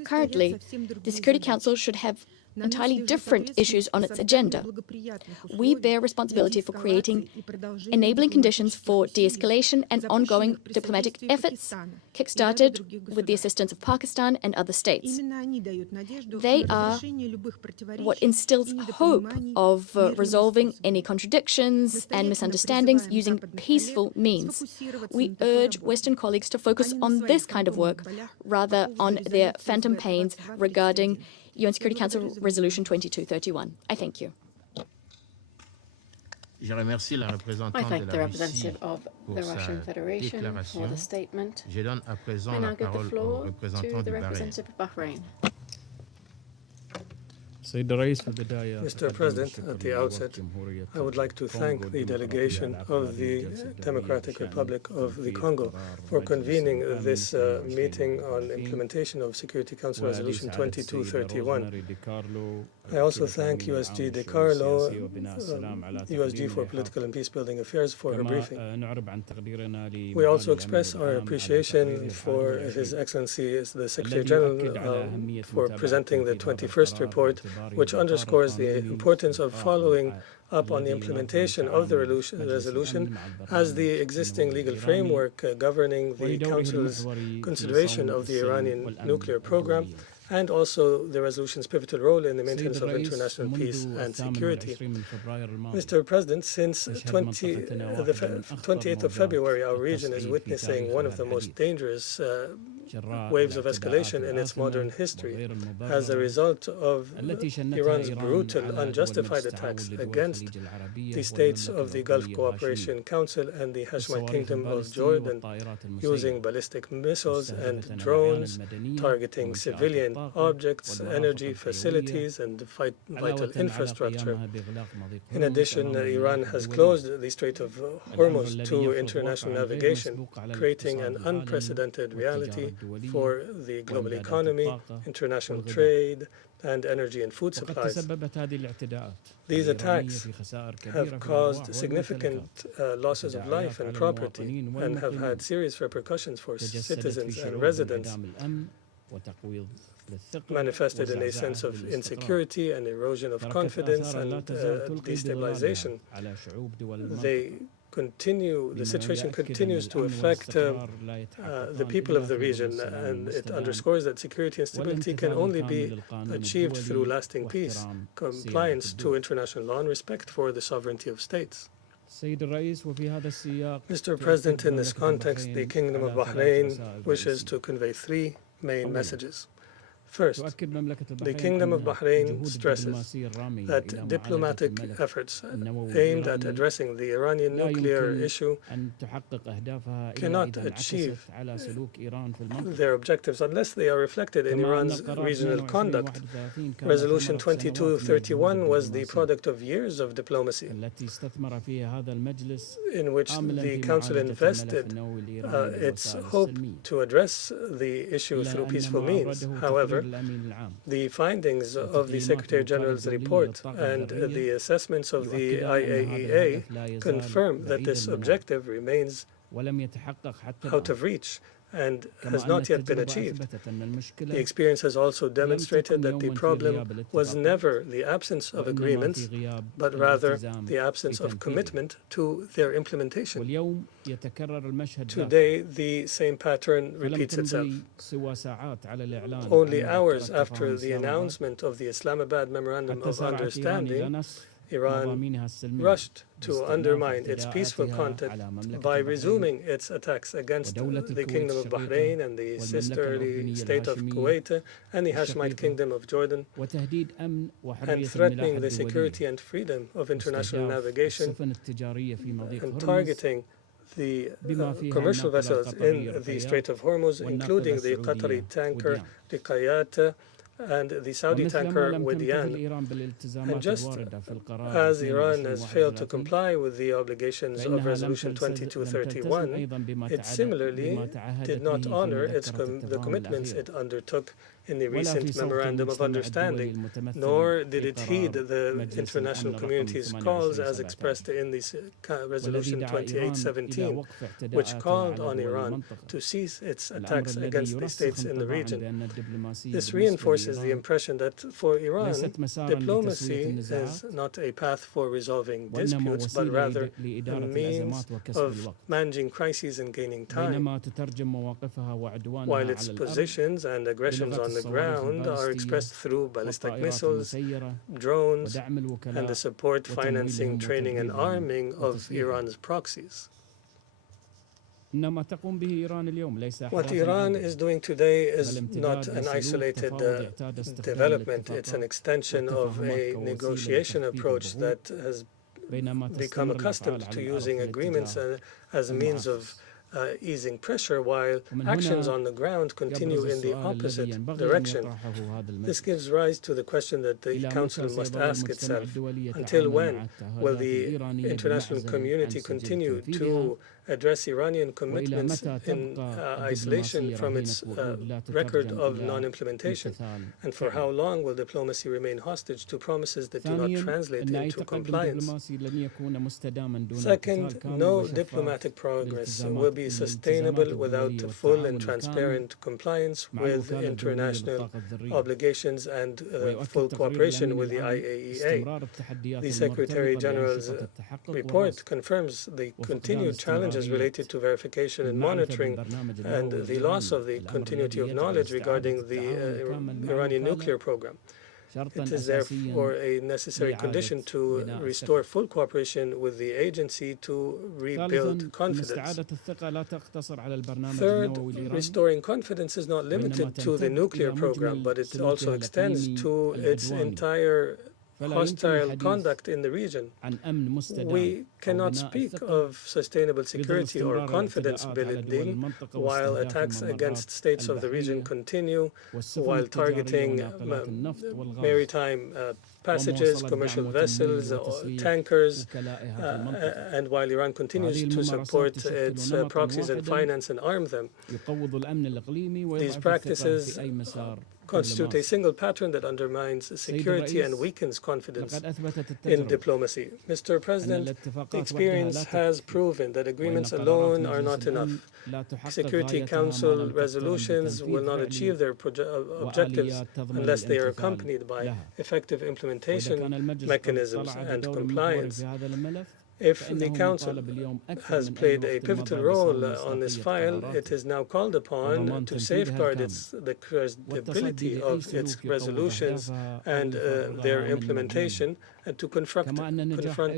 Currently, the Security Council should have entirely different issues on its agenda. We bear responsibility for creating enabling conditions for de-escalation and ongoing diplomatic efforts, kick-started with the assistance of Pakistan and other states. They are what instills hope of resolving any contradictions and misunderstandings using peaceful means. We urge Western colleagues to focus on this kind of work rather on their phantom pains regarding UN Security Council Resolution 2231. I thank you. I thank the representative of the Russian Federation for the statement. I now give the floor to the representative of Bahrain. Mr. President, at the outset, I would like to thank the delegation of the Democratic Republic of the Congo for convening this meeting on implementation of Security Council Resolution 2231. I also thank USG DeCarlo, USG for Political and Peacebuilding Affairs, for her briefing. We also express our appreciation for His Excellency the Secretary General for presenting the 21st report, which underscores the importance of following up on the implementation of the resolution as the existing legal framework governing the Council's consideration of the Iranian nuclear program, and also the resolution's pivotal role in the maintenance of international peace and security. Mr. President, since the 28th of February, our region is witnessing one of the most dangerous waves of escalation in its modern history as a result of Iran's brutal, unjustified attacks against the states of the Gulf Cooperation Council and the Hashemite Kingdom of Jordan, using ballistic missiles and drones, targeting civilian objects, energy facilities, and vital infrastructure. In addition, Iran has closed the Strait of Hormuz to international navigation, creating an unprecedented reality for the global economy, international trade, and energy and food supplies. These attacks have caused significant losses of life and property and have had serious repercussions for citizens and residents, manifested in a sense of insecurity and erosion of confidence and destabilization. They the situation continues to affect the people of the region, and it underscores that security and stability can only be achieved through lasting peace, compliance to international law, and respect for the sovereignty of states. Mr. President, in this context, the Kingdom of Bahrain wishes to convey three main messages. First, the Kingdom of Bahrain stresses that diplomatic efforts aimed at addressing the Iranian nuclear issue cannot achieve their objectives unless they are reflected in Iran's regional conduct. Resolution 2231 was the product of years of diplomacy, in which the Council invested its hope to address the issue through peaceful means. However, the findings of the Secretary General's report and the assessments of the IAEA confirm that this objective remains out of reach and has not yet been achieved. The experience has also demonstrated that the problem was never the absence of agreements, but rather the absence of commitment to their implementation. Today, the same pattern repeats itself. Only hours after the announcement of the Islamabad Memorandum of Understanding, Iran rushed to undermine its peaceful contact by resuming its attacks against the Kingdom of Bahrain and the sisterly state of Kuwait and the Hashemite Kingdom of Jordan, and threatening the security and freedom of international navigation and targeting the commercial vessels in the Strait of Hormuz, including the Qatari tanker Riqayat and the Saudi tanker Wadiyan. And just as Iran has failed to comply with the obligations of Resolution 2231, it similarly did not honor the commitments it undertook in the recent Memorandum of Understanding, nor did it heed the international community's calls as expressed in this Resolution 2817, which called on Iran to cease its attacks against the states in the region. This reinforces the impression that for Iran, diplomacy is not a path for resolving disputes, but rather a means of managing crises and gaining time, while its positions and aggressions on the ground are expressed through ballistic missiles, drones, and the support, financing, training, and arming of Iran's proxies. What Iran is doing today is not an isolated development. It's an extension of a negotiation approach that has become accustomed to using agreements as a means of easing pressure, while actions on the ground continue in the opposite direction. This gives rise to the question that the Council must ask itself: until when will the international community continue to address Iranian commitments in isolation from its record of non-implementation? And for how long will diplomacy remain hostage to promises that do not translate into compliance? Second, no diplomatic progress will be sustainable without full and transparent compliance with international obligations and full cooperation with the IAEA. The Secretary General's report confirms the continued challenges related to verification and monitoring and the loss of the continuity of knowledge regarding the Iranian nuclear program. It is therefore a necessary condition to restore full cooperation with the agency to rebuild confidence. Third, restoring confidence is not limited to the nuclear program, but it also extends to its entire hostile conduct in the region. We cannot speak of sustainable security or confidence building while attacks against states of the region continue, while targeting maritime passages, commercial vessels, tankers, and while Iran continues to support its proxies and finance and arm them. These practices constitute a single pattern that undermines security and weakens confidence in diplomacy. Mr. President, experience has proven that agreements alone are not enough. Security Council resolutions will not achieve their objectives unless they are accompanied by effective implementation mechanisms and compliance. If the Council has played a pivotal role on this file, it is now called upon to safeguard the credibility of its resolutions and their implementation, and to confront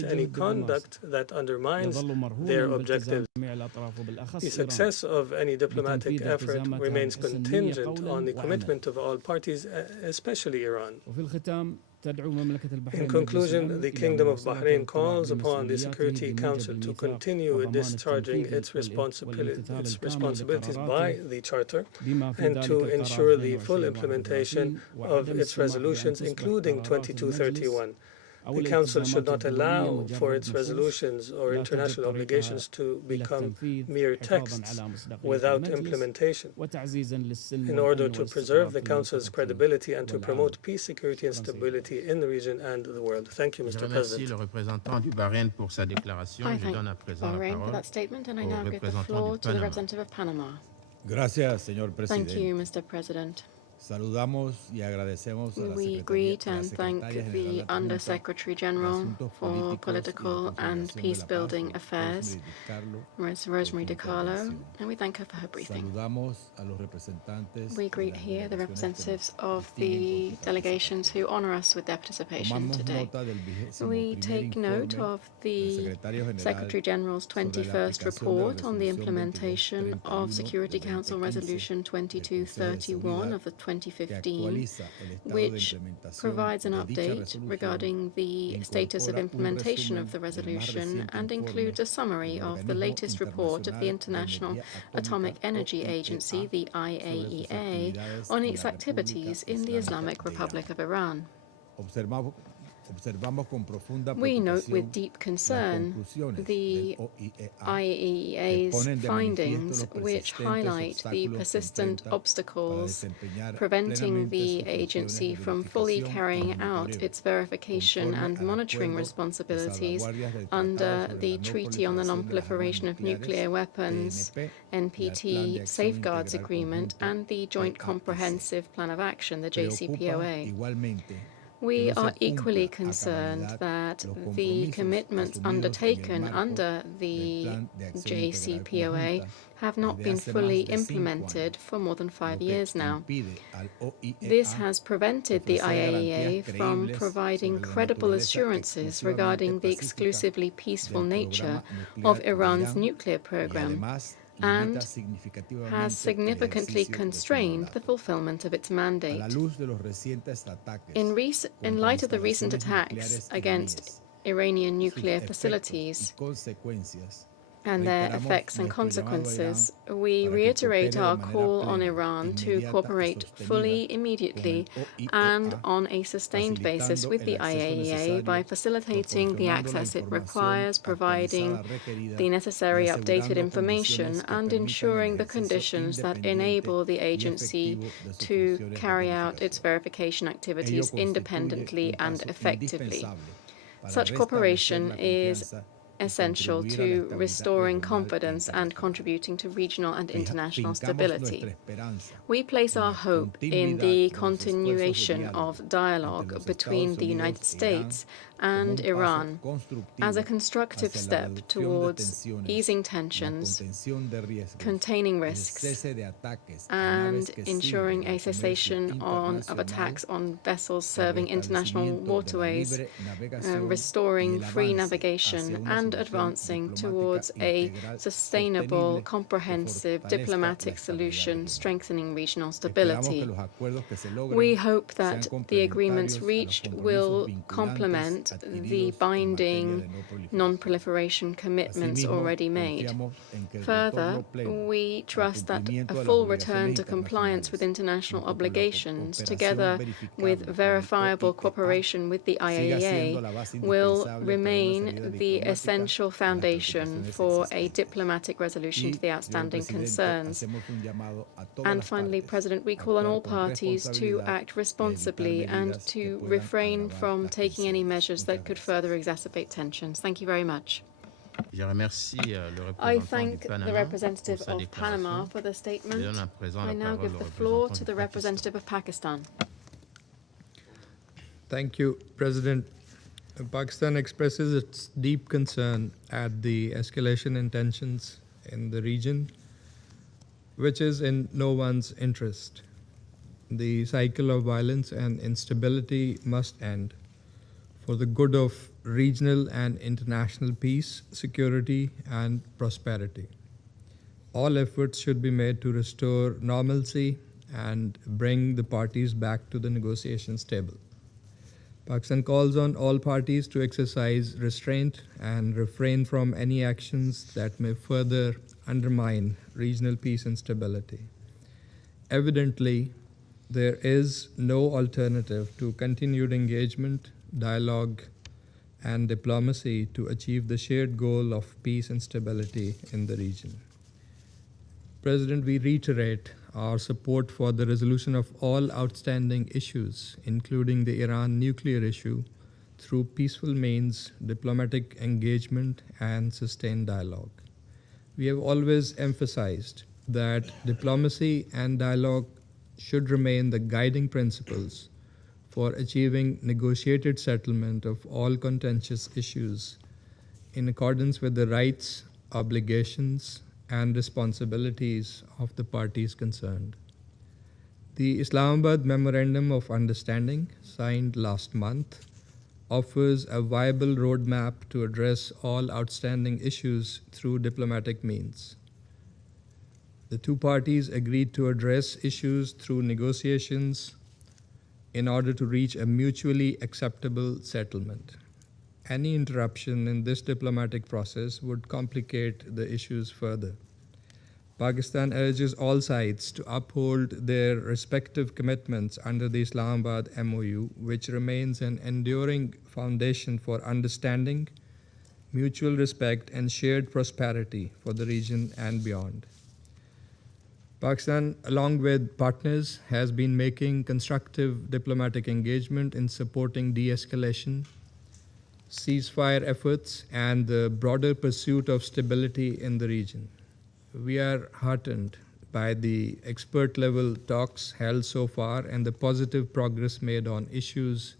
any conduct that undermines their objectives. The success of any diplomatic effort remains contingent on the commitment of all parties, especially Iran. In conclusion, the Kingdom of Bahrain calls upon the Security Council to continue discharging its responsibilities by the Charter and to ensure the full implementation of its resolutions, including 2231. The Council should not allow for its resolutions or international obligations to become mere texts without implementation. In order to preserve the Council's credibility and to promote peace, security, and stability in the region and the world. Thank you, Mr. President. I thank Bahrain for that statement, and I now give the floor to the representative of Panama. Gracias, señor presidente. Thank you, Mr. President. We greet and thank the Under-Secretary General for Political and Peace-Building Affairs, Ms. Rosemary DiCarlo, and we thank her for her briefing. We greet here the representatives of the delegations who honor us with their participation today. We take note of the Secretary General's 21st report on the implementation of Security Council Resolution 2231 of the 2015, which provides an update regarding the status of implementation of the resolution and includes a summary of the latest report of the International Atomic Energy Agency, the IAEA, on its activities in the Islamic Republic of Iran. We note with deep concern the IAEA's findings, which highlight the persistent obstacles preventing the agency from fully carrying out its verification and monitoring responsibilities under the Treaty on the Non-Proliferation of Nuclear Weapons, NPT Safeguards Agreement, and the Joint Comprehensive Plan of Action, the JCPOA. We are equally concerned that the commitments undertaken under the JCPOA have not been fully implemented for more than 5 years now. This has prevented the IAEA from providing credible assurances regarding the exclusively peaceful nature of Iran's nuclear program, and has significantly constrained the fulfillment of its mandate. In light of the recent attacks against Iranian nuclear facilities and their effects and consequences, we reiterate our call on Iran to cooperate fully, immediately, and on a sustained basis with the IAEA by facilitating the access it requires, providing the necessary updated information, and ensuring the conditions that enable the agency to carry out its verification activities independently and effectively. Such cooperation is essential to restoring confidence and contributing to regional and international stability. We place our hope in the continuation of dialogue between the United States and Iran as a constructive step towards easing tensions, containing risks, and ensuring a cessation of attacks on vessels serving international waterways, restoring free navigation, and advancing towards a sustainable, comprehensive diplomatic solution strengthening regional stability. We hope that the agreements reached will complement the binding non-proliferation commitments already made. Further, we trust that a full return to compliance with international obligations, together with verifiable cooperation with the IAEA, will remain the essential foundation for a diplomatic resolution to the outstanding concerns. And finally, President, we call on all parties to act responsibly and to refrain from taking any measures that could further exacerbate tensions. Thank you very much. I thank the representative of Panama for the statement. I now give the floor to the representative of Pakistan. Thank you, President. Pakistan expresses its deep concern at the escalation in tensions in the region, which is in no one's interest. The cycle of violence and instability must end for the good of regional and international peace, security, and prosperity. All efforts should be made to restore normalcy and bring the parties back to the negotiations table. Pakistan calls on all parties to exercise restraint and refrain from any actions that may further undermine regional peace and stability. Evidently, there is no alternative to continued engagement, dialogue, and diplomacy to achieve the shared goal of peace and stability in the region. President, we reiterate our support for the resolution of all outstanding issues, including the Iran nuclear issue, through peaceful means, diplomatic engagement, and sustained dialogue. We have always emphasized that diplomacy and dialogue should remain the guiding principles for achieving negotiated settlement of all contentious issues in accordance with the rights, obligations, and responsibilities of the parties concerned. The Islamabad Memorandum of Understanding, signed last month, offers a viable roadmap to address all outstanding issues through diplomatic means. The two parties agreed to address issues through negotiations in order to reach a mutually acceptable settlement. Any interruption in this diplomatic process would complicate the issues further. Pakistan urges all sides to uphold their respective commitments under the Islamabad MOU, which remains an enduring foundation for understanding, mutual respect, and shared prosperity for the region and beyond. Pakistan, along with partners, has been making constructive diplomatic engagement in supporting de-escalation, ceasefire efforts, and the broader pursuit of stability in the region. We are heartened by the expert-level talks held so far and the positive progress made on issues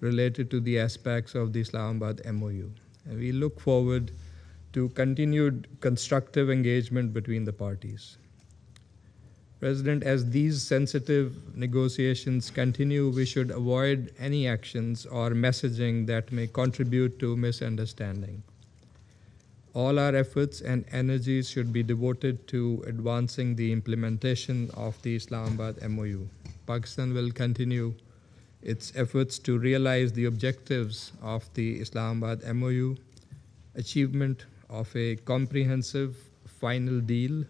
related to the aspects of the Islamabad MOU. And we look forward to continued constructive engagement between the parties. President, as these sensitive negotiations continue, we should avoid any actions or messaging that may contribute to misunderstanding. All our efforts and energies should be devoted to advancing the implementation of the Islamabad MOU. Pakistan will continue its efforts to realize the objectives of the Islamabad MOU, achievement of a comprehensive final deal,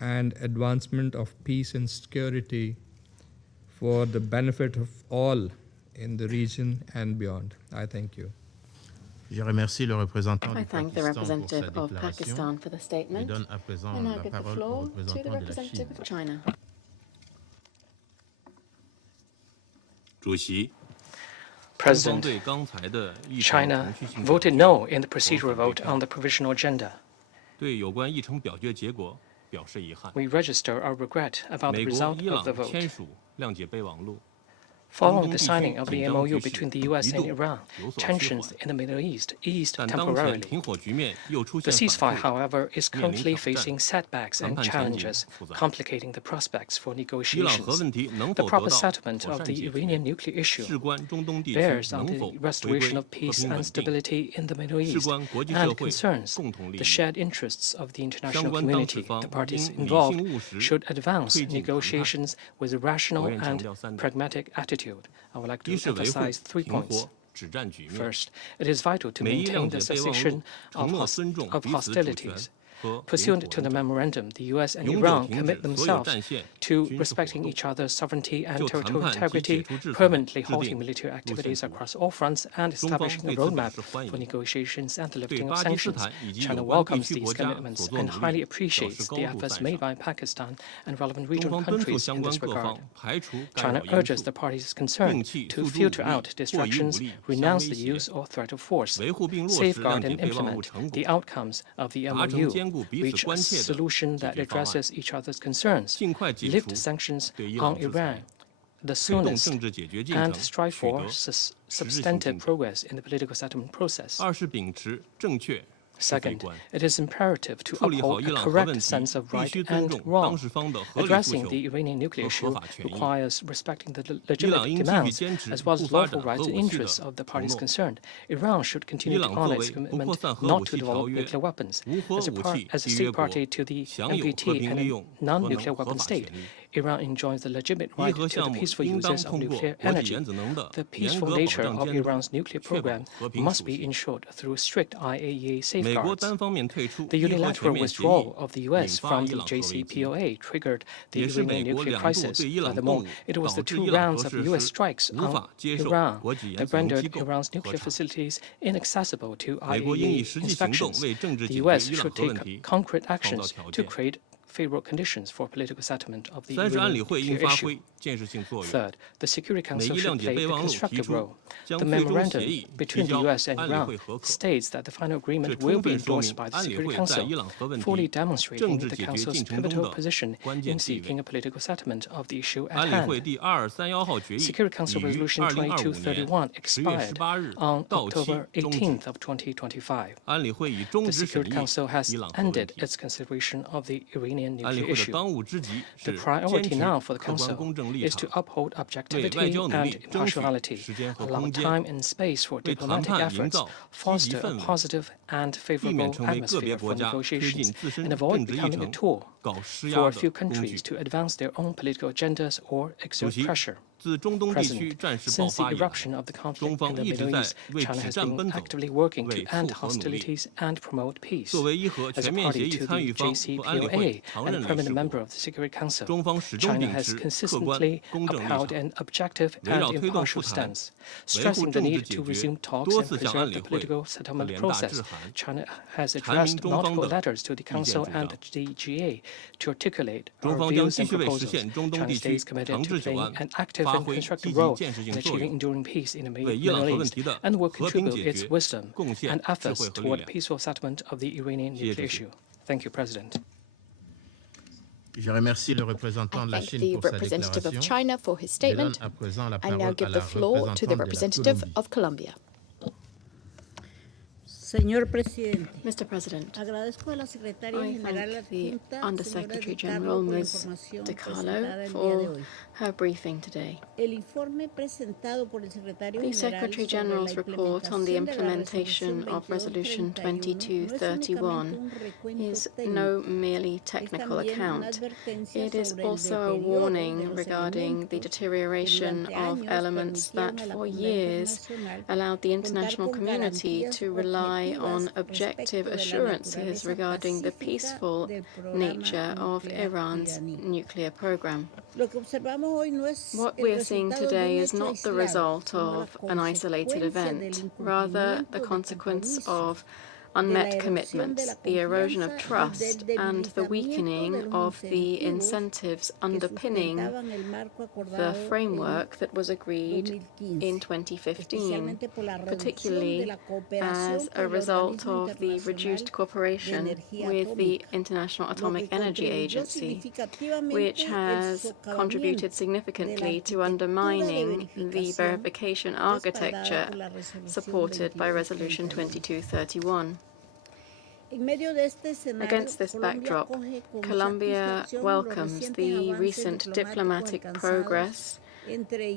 and advancement of peace and security for the benefit of all in the region and beyond. I thank you. I thank the representative of Pakistan for the statement. And I give the floor to the representative of China. President, China voted no in the procedural vote on the provisional agenda. We register our regret about the result of the vote. Following the signing of the MOU between the U.S. and Iran, tensions in the Middle East eased temporarily. The ceasefire, however, is currently facing setbacks and challenges, complicating the prospects for negotiations. The proper settlement of the Iranian nuclear issue bears on the restoration of peace and stability in the Middle East and concerns the shared interests of the international community. The parties involved should advance negotiations with a rational and pragmatic attitude. I would like to emphasize 3 points. First, it is vital to maintain the cessation of hostilities. Pursuant to the memorandum, the U.S. and Iran commit themselves to respecting each other's sovereignty and territorial integrity, permanently halting military activities across all fronts, and establishing a roadmap for negotiations and the lifting of sanctions. China welcomes these commitments and highly appreciates the efforts made by Pakistan and relevant regional countries in this regard. China urges the parties concerned to filter out distractions, renounce the use or threat of force, safeguard and implement the outcomes of the MOU, reach a solution that addresses each other's concerns, lift sanctions on Iran, the soonest and strive for substantive progress in the political settlement process. Second, it is imperative to uphold a correct sense of right and wrong. Addressing the Iranian nuclear issue requires respecting the legitimate demands as well as lawful rights and interests of the parties concerned. Iran should continue to honor its commitment not to develop nuclear weapons. As a state party to the NPT and a non-nuclear weapon state, Iran enjoys the legitimate right to the peaceful uses of nuclear energy. The peaceful nature of Iran's nuclear program must be ensured through strict IAEA safeguards. The unilateral withdrawal of the U.S. from the JCPOA triggered the Iranian nuclear crisis. Furthermore, it was the 2 rounds of U.S. strikes on Iran that rendered Iran's nuclear facilities inaccessible to IAEA inspections. The U.S. should take concrete actions to create favorable conditions for political settlement of the Iranian nuclear issue. Third, the Security Council should play a constructive role. The memorandum between the U.S. and Iran states that the final agreement will be endorsed by the Security Council, fully demonstrating the Council's pivotal position in seeking a political settlement of the issue at hand. Security Council Resolution 2231 expired on October 18th of 2025. The Security Council has ended its consideration of the Iranian nuclear issue. The priority now for the Council is to uphold objectivity and impartiality, allow time and space for diplomatic efforts, foster a positive and favorable atmosphere for negotiations, and avoid becoming a tool for a few countries to advance their own political agendas or exert pressure. President, since the eruption of the conflict in the Middle East, China has been actively working to end hostilities and promote peace. As a party to the JCPOA and a permanent member of the Security Council, China has consistently upheld an objective and impartial stance. Stressing the need to resume talks and preserve the political settlement process, China has addressed multiple letters to the Council and the DGA to articulate our views and proposals. China stays committed to playing an active and constructive role in achieving enduring peace in the Middle East and will contribute its wisdom and efforts toward peaceful settlement of the Iranian nuclear issue. Thank you, President. Je remercie le représentant de la Chine the pour sa representative of déclaration. China for his statement. I now give the floor to the representative of Colombia. Mr. President, I thank the Undersecretary General, Ms. De Carlo, for her briefing today. The Secretary General's report on the implementation of Resolution 2231 is no merely technical account. It is also a warning regarding the deterioration of elements that for years allowed the international community to rely on objective assurances regarding the peaceful nature of Iran's nuclear program. What we are seeing today is not the result of an isolated event, rather the consequence of unmet commitments, the erosion of trust, and the weakening of the incentives underpinning the framework that was agreed in 2015, particularly as a result of the reduced cooperation with the International Atomic Energy Agency, which has contributed significantly to undermining the verification architecture supported by Resolution 2231. Against this backdrop, Colombia welcomes the recent diplomatic progress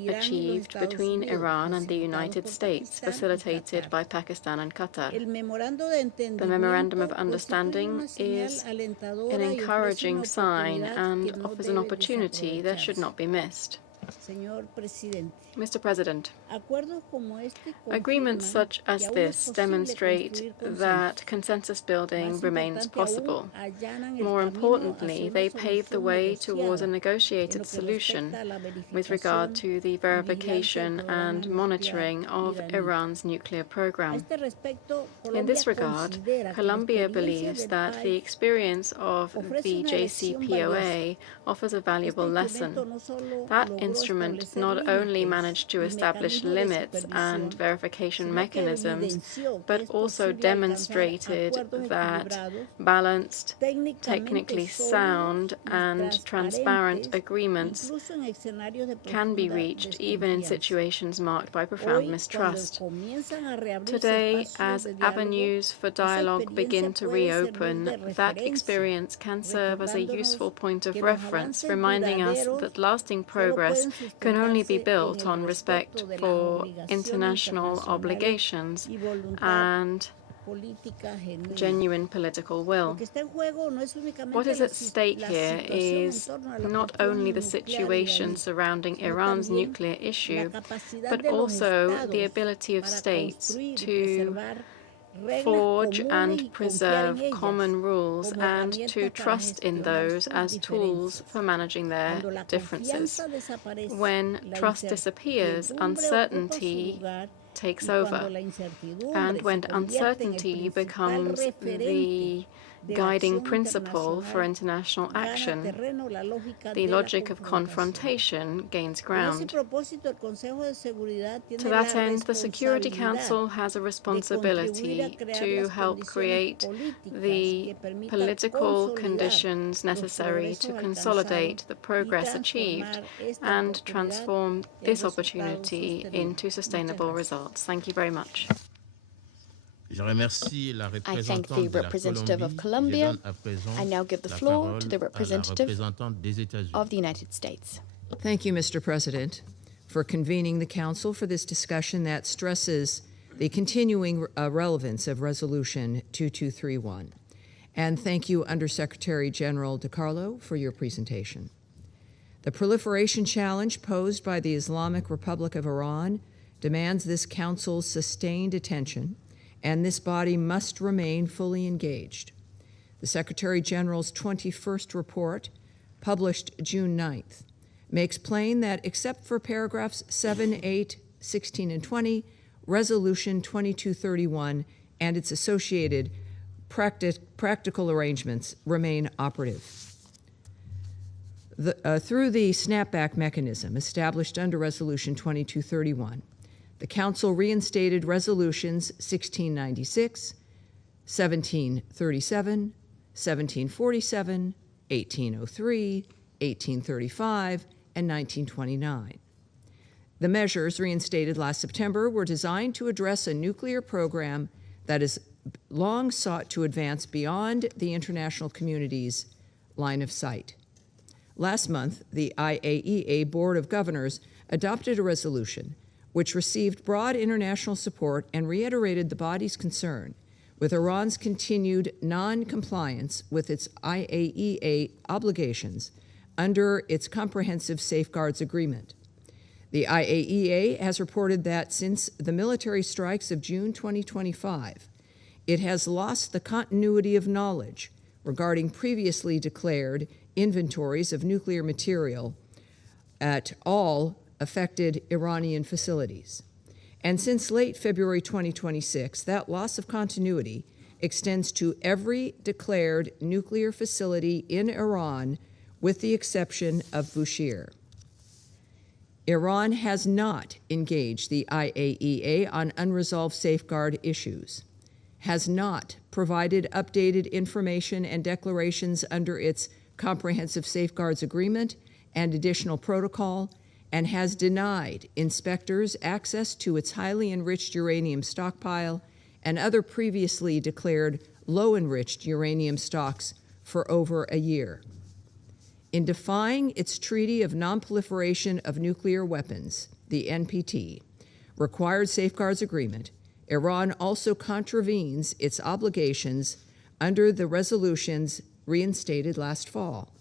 achieved between Iran and the United States, facilitated by Pakistan and Qatar. The Memorandum of Understanding is an encouraging sign and offers an opportunity that should not be missed. Mr. President, agreements such as this demonstrate that consensus building remains possible. More importantly, they pave the way towards a negotiated solution with regard to the verification and monitoring of Iran's nuclear program. In this regard, Colombia believes that the experience of the JCPOA offers a valuable lesson. That in instrument not only managed to establish limits and verification mechanisms, but also demonstrated that balanced, technically sound, and transparent agreements can be reached even in situations marked by profound mistrust. Today, as avenues for dialogue begin to reopen, that experience can serve as a useful point of reference, reminding us that lasting progress can only be built on respect for international obligations and genuine political will. What is at stake here is not only the situation surrounding Iran's nuclear issue, but also the ability of states to forge and preserve common rules and to trust in those as tools for managing their differences. When trust disappears, uncertainty takes over. And when uncertainty becomes the guiding principle for international action, the logic of confrontation gains ground. To that end, the Security Council has a responsibility to help create the political conditions necessary to consolidate the progress achieved and transform this opportunity into sustainable results. Thank you very much. I thank the representative of Colombia. I now give the floor to the representative of the United States. Thank you, Mr. President, for convening the Council for this discussion that stresses the continuing relevance of Resolution 2231. And thank you, Undersecretary General DiCarlo, for your presentation. The proliferation challenge posed by the Islamic Republic of Iran demands this Council's sustained attention, and this body must remain fully engaged. The Secretary General's 21st report, published June 9th, makes plain that except for paragraphs 7, 8, 16, and 20, Resolution 2231 and its associated practical arrangements remain operative. Through the snapback mechanism established under Resolution 2231, the Council reinstated Resolutions 1696, 1737, 1747, 1803, 1835, and 1929. The measures reinstated last September were designed to address a nuclear program that has long sought to advance beyond the international community's line of sight. Last month, the IAEA Board of Governors adopted a resolution which received broad international support and reiterated the body's concern with Iran's continued non-compliance with its IAEA obligations under its Comprehensive Safeguards Agreement. The IAEA has reported that since the military strikes of June 2025, it has lost the continuity of knowledge regarding previously declared inventories of nuclear material at all affected Iranian facilities. And since late February 2026, that loss of continuity extends to every declared nuclear facility in Iran, with the exception of Bushehr. Iran has not engaged the IAEA on unresolved safeguard issues, has not provided updated information and declarations under its Comprehensive Safeguards Agreement and additional protocol, and has denied inspectors access to its highly enriched uranium stockpile and other previously declared low-enriched uranium stocks for over a year. In defying its Treaty of Non-Proliferation of Nuclear Weapons, the NPT, required safeguards agreement, Iran also contravenes its obligations under the resolutions reinstated last fall.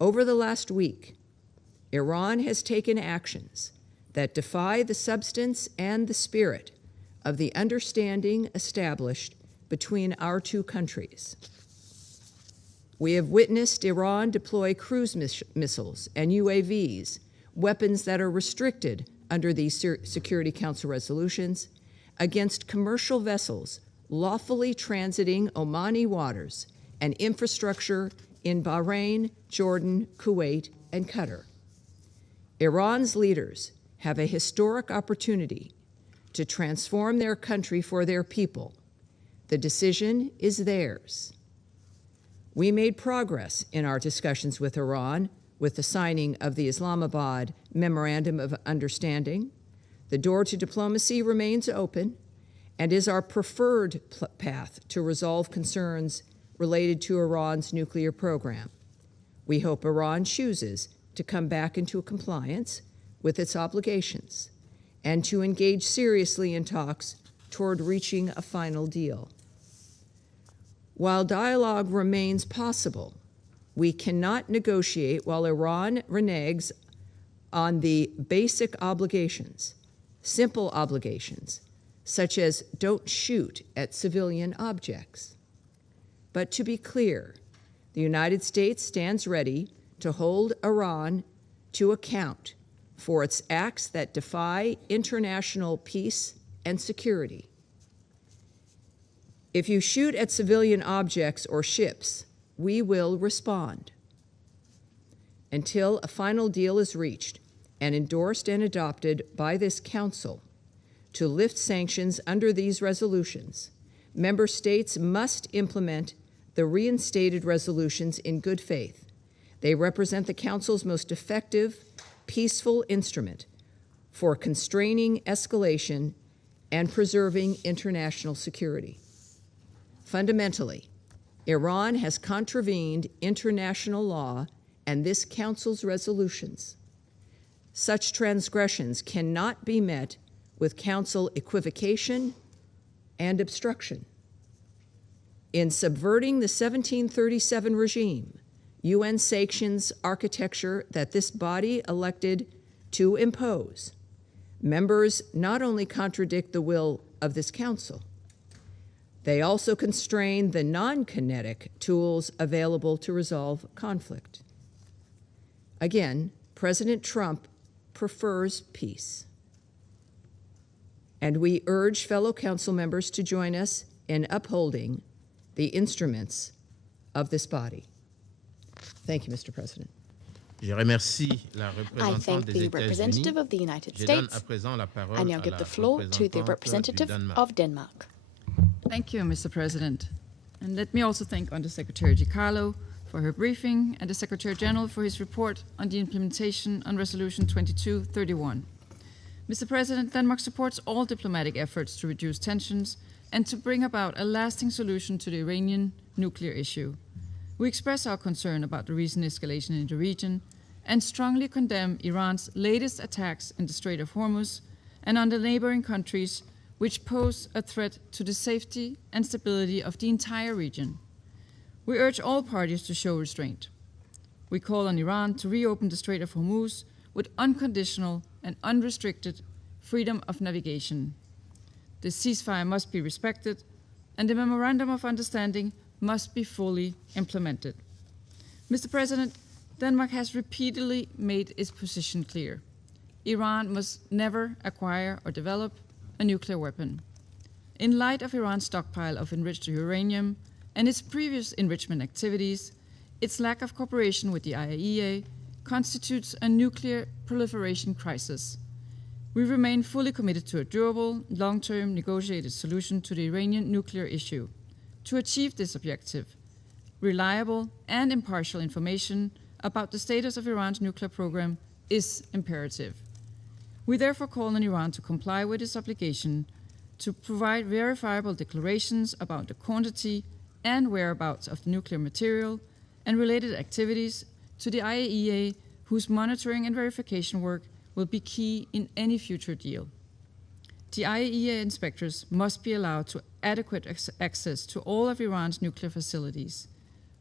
Over the last week, Iran has taken actions that defy the substance and the spirit of the understanding established between our two countries. We have witnessed Iran deploy cruise missiles and UAVs, weapons that are restricted under these Security Council resolutions, against commercial vessels lawfully transiting Omani waters and infrastructure in Bahrain, Jordan, Kuwait, and Qatar. Iran's leaders have a historic opportunity to transform their country for their people. The decision is theirs. We made progress in our discussions with Iran with the signing of the Islamabad Memorandum of Understanding. The door to diplomacy remains open and is our preferred path to resolve concerns related to Iran's nuclear program. We hope Iran chooses to come back into compliance with its obligations and to engage seriously in talks toward reaching a final deal. While dialogue remains possible, we cannot negotiate while Iran reneges on the basic obligations, simple obligations, such as don't shoot at civilian objects. But to be clear, the United States stands ready to hold Iran to account for its acts that defy international peace and security. If you shoot at civilian objects or ships, we will respond. Until a final deal is reached and endorsed and adopted by this Council to lift sanctions under these resolutions, member states must implement the reinstated resolutions in good faith. They represent the Council's most effective, peaceful instrument for constraining escalation and preserving international security. Fundamentally, Iran has contravened international law and this Council's resolutions. Such transgressions cannot be met with Council equivocation and obstruction. In subverting the 1737 regime, UN sanctions architecture that this body elected to impose, members not only contradict the will of this Council, they also constrain the non-kinetic tools available to resolve conflict. Again, President Trump prefers peace. And we urge fellow Council members to join us in upholding the instruments of this body. Thank you, Mr. President. I thank the representative of the United States. I now give the floor to the representative of Denmark. Thank you, Mr. President. And let me also thank Undersecretary DiCarlo for her briefing and the Secretary General for his report on the implementation on Resolution 2231. Mr. President, Denmark supports all diplomatic efforts to reduce tensions and to bring about a lasting solution to the Iranian nuclear issue. We express our concern about the recent escalation in the region and strongly condemn Iran's latest attacks in the Strait of Hormuz and on the neighboring countries, which pose a threat to the safety and stability of the entire region. We urge all parties to show restraint. We call on Iran to reopen the Strait of Hormuz with unconditional and unrestricted freedom of navigation. The ceasefire must be respected, and the Memorandum of Understanding must be fully implemented. Mr. President, Denmark has repeatedly made its position clear. Iran must never acquire or develop a nuclear weapon. In light of Iran's stockpile of enriched uranium and its previous enrichment activities, its lack of cooperation with the IAEA constitutes a nuclear proliferation crisis. We remain fully committed to a durable, long-term negotiated solution to the Iranian nuclear issue. To achieve this objective, reliable and impartial information about the status of Iran's nuclear program is imperative. We therefore call on Iran to comply with its obligation to provide verifiable declarations about the quantity and whereabouts of the nuclear material and related activities to the IAEA, whose monitoring and verification work will be key in any future deal. The IAEA inspectors must be allowed to adequate access to all of Iran's nuclear facilities.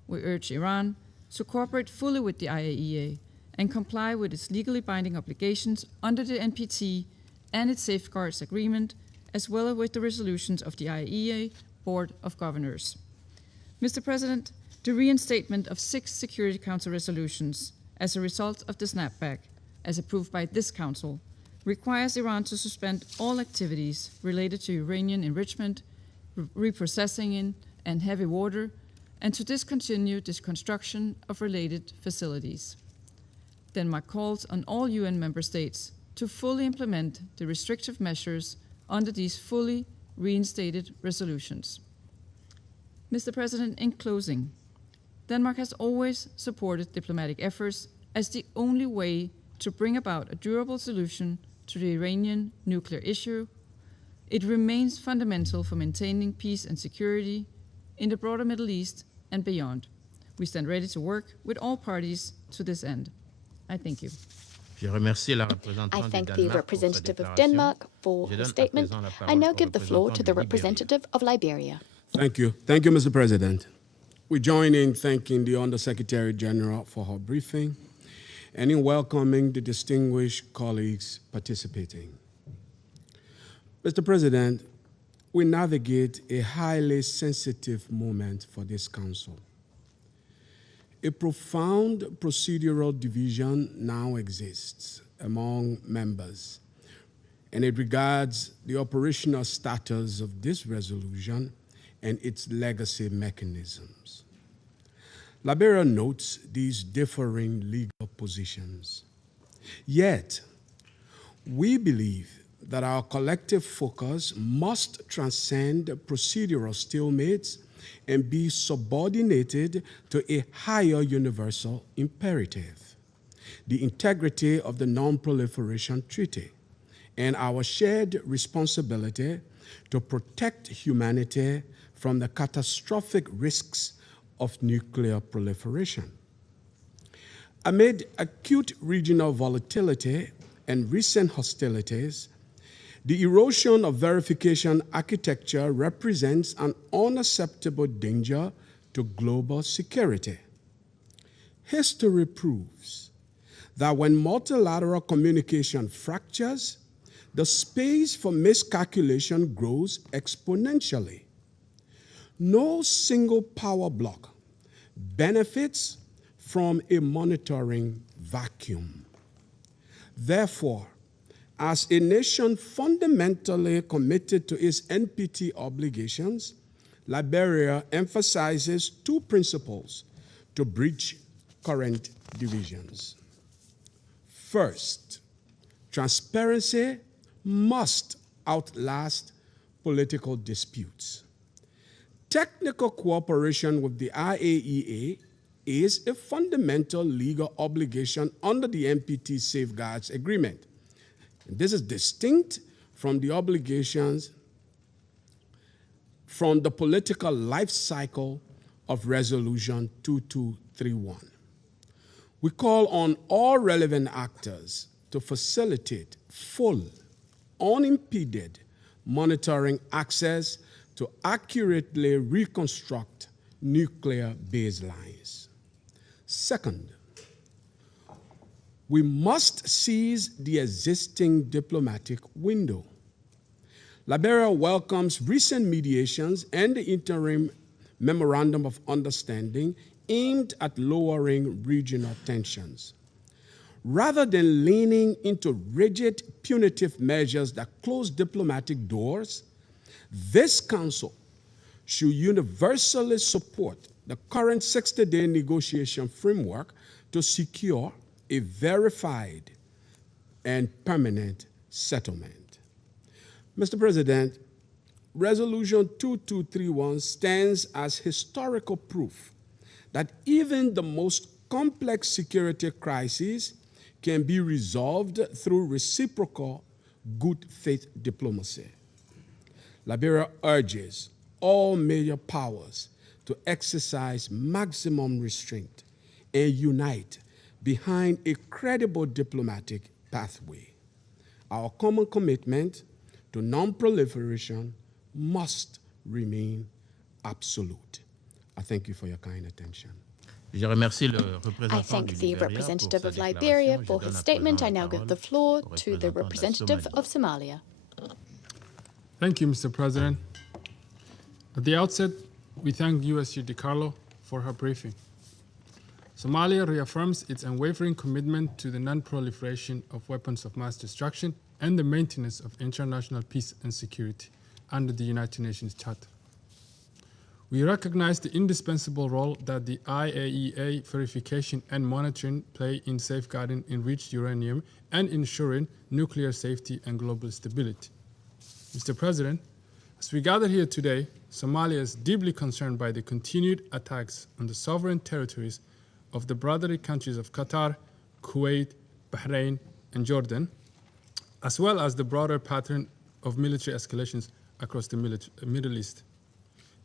We urge Iran to cooperate fully with the IAEA and comply with its legally binding obligations under the NPT and its safeguards agreement, as well as with the resolutions of the IAEA Board of Governors. Mr. President, the reinstatement of 6 Security Council resolutions as a result of the snapback, as approved by this Council, requires Iran to suspend all activities related to uranium enrichment, reprocessing in, and heavy water, and to discontinue this construction of related facilities. Denmark calls on all UN member states to fully implement the restrictive measures under these fully reinstated resolutions. Mr. President, in closing, Denmark has always supported diplomatic efforts as the only way to bring about a durable solution to the Iranian nuclear issue. It remains fundamental for maintaining peace and security in the broader Middle East and beyond. We stand ready to work with all parties to this end. I thank you. I thank the representative of Denmark for her statement. I now give the floor to the representative of Liberia. Thank you. Thank you, Mr. President. We join in thanking the Undersecretary General for her briefing and in welcoming the distinguished colleagues participating. Mr. President, we navigate a highly sensitive moment for this Council. A profound procedural division now exists among members, and it regards the operational status of this resolution and its legacy mechanisms. Liberia notes these differing legal positions. Yet, we believe that our collective focus must transcend procedural stalemates and be subordinated to a higher universal imperative, the integrity of the Non-Proliferation Treaty, and our shared responsibility to protect humanity from the catastrophic risks of nuclear proliferation. Amid acute regional volatility and recent hostilities, the erosion of verification architecture represents an unacceptable danger to global security. History proves that when multilateral communication fractures, the space for miscalculation grows exponentially. No single power bloc benefits from a monitoring vacuum. Therefore, as a nation fundamentally committed to its NPT obligations, Liberia emphasizes two principles to bridge current divisions. First, transparency must outlast political disputes. Technical cooperation with the IAEA is a fundamental legal obligation under the NPT Safeguards Agreement. This is distinct from the obligations from the political life cycle of Resolution 2231. We call on all relevant actors to facilitate full, unimpeded monitoring access to accurately reconstruct nuclear baselines. Second, we must seize the existing diplomatic window. Liberia welcomes recent mediations and the interim memorandum of understanding aimed at lowering regional tensions. Rather than leaning into rigid punitive measures that close diplomatic doors, this Council should universally support the current 60-day negotiation framework to secure a verified and permanent settlement. Mr. President, Resolution 2231 stands as historical proof that even the most complex security crises can be resolved through reciprocal good faith diplomacy. Liberia urges all major powers to exercise maximum restraint and unite behind a credible diplomatic pathway. Our common commitment to non-proliferation must remain absolute. I thank you for your kind attention. I thank the representative of Liberia for his statement. I now give the floor to the representative of Somalia. Thank you, Mr. President. At the outset, we thank USG DiCarlo for her briefing. Somalia reaffirms its unwavering commitment to the non-proliferation of weapons of mass destruction and the maintenance of international peace and security under the United Nations Charter. We recognize the indispensable role that the IAEA verification and monitoring play in safeguarding enriched uranium and ensuring nuclear safety and global stability. Mr. President, as we gather here today, Somalia is deeply concerned by the continued attacks on the sovereign territories of the brotherly countries of Qatar, Kuwait, Bahrain, and Jordan, as well as the broader pattern of military escalations across the Middle East.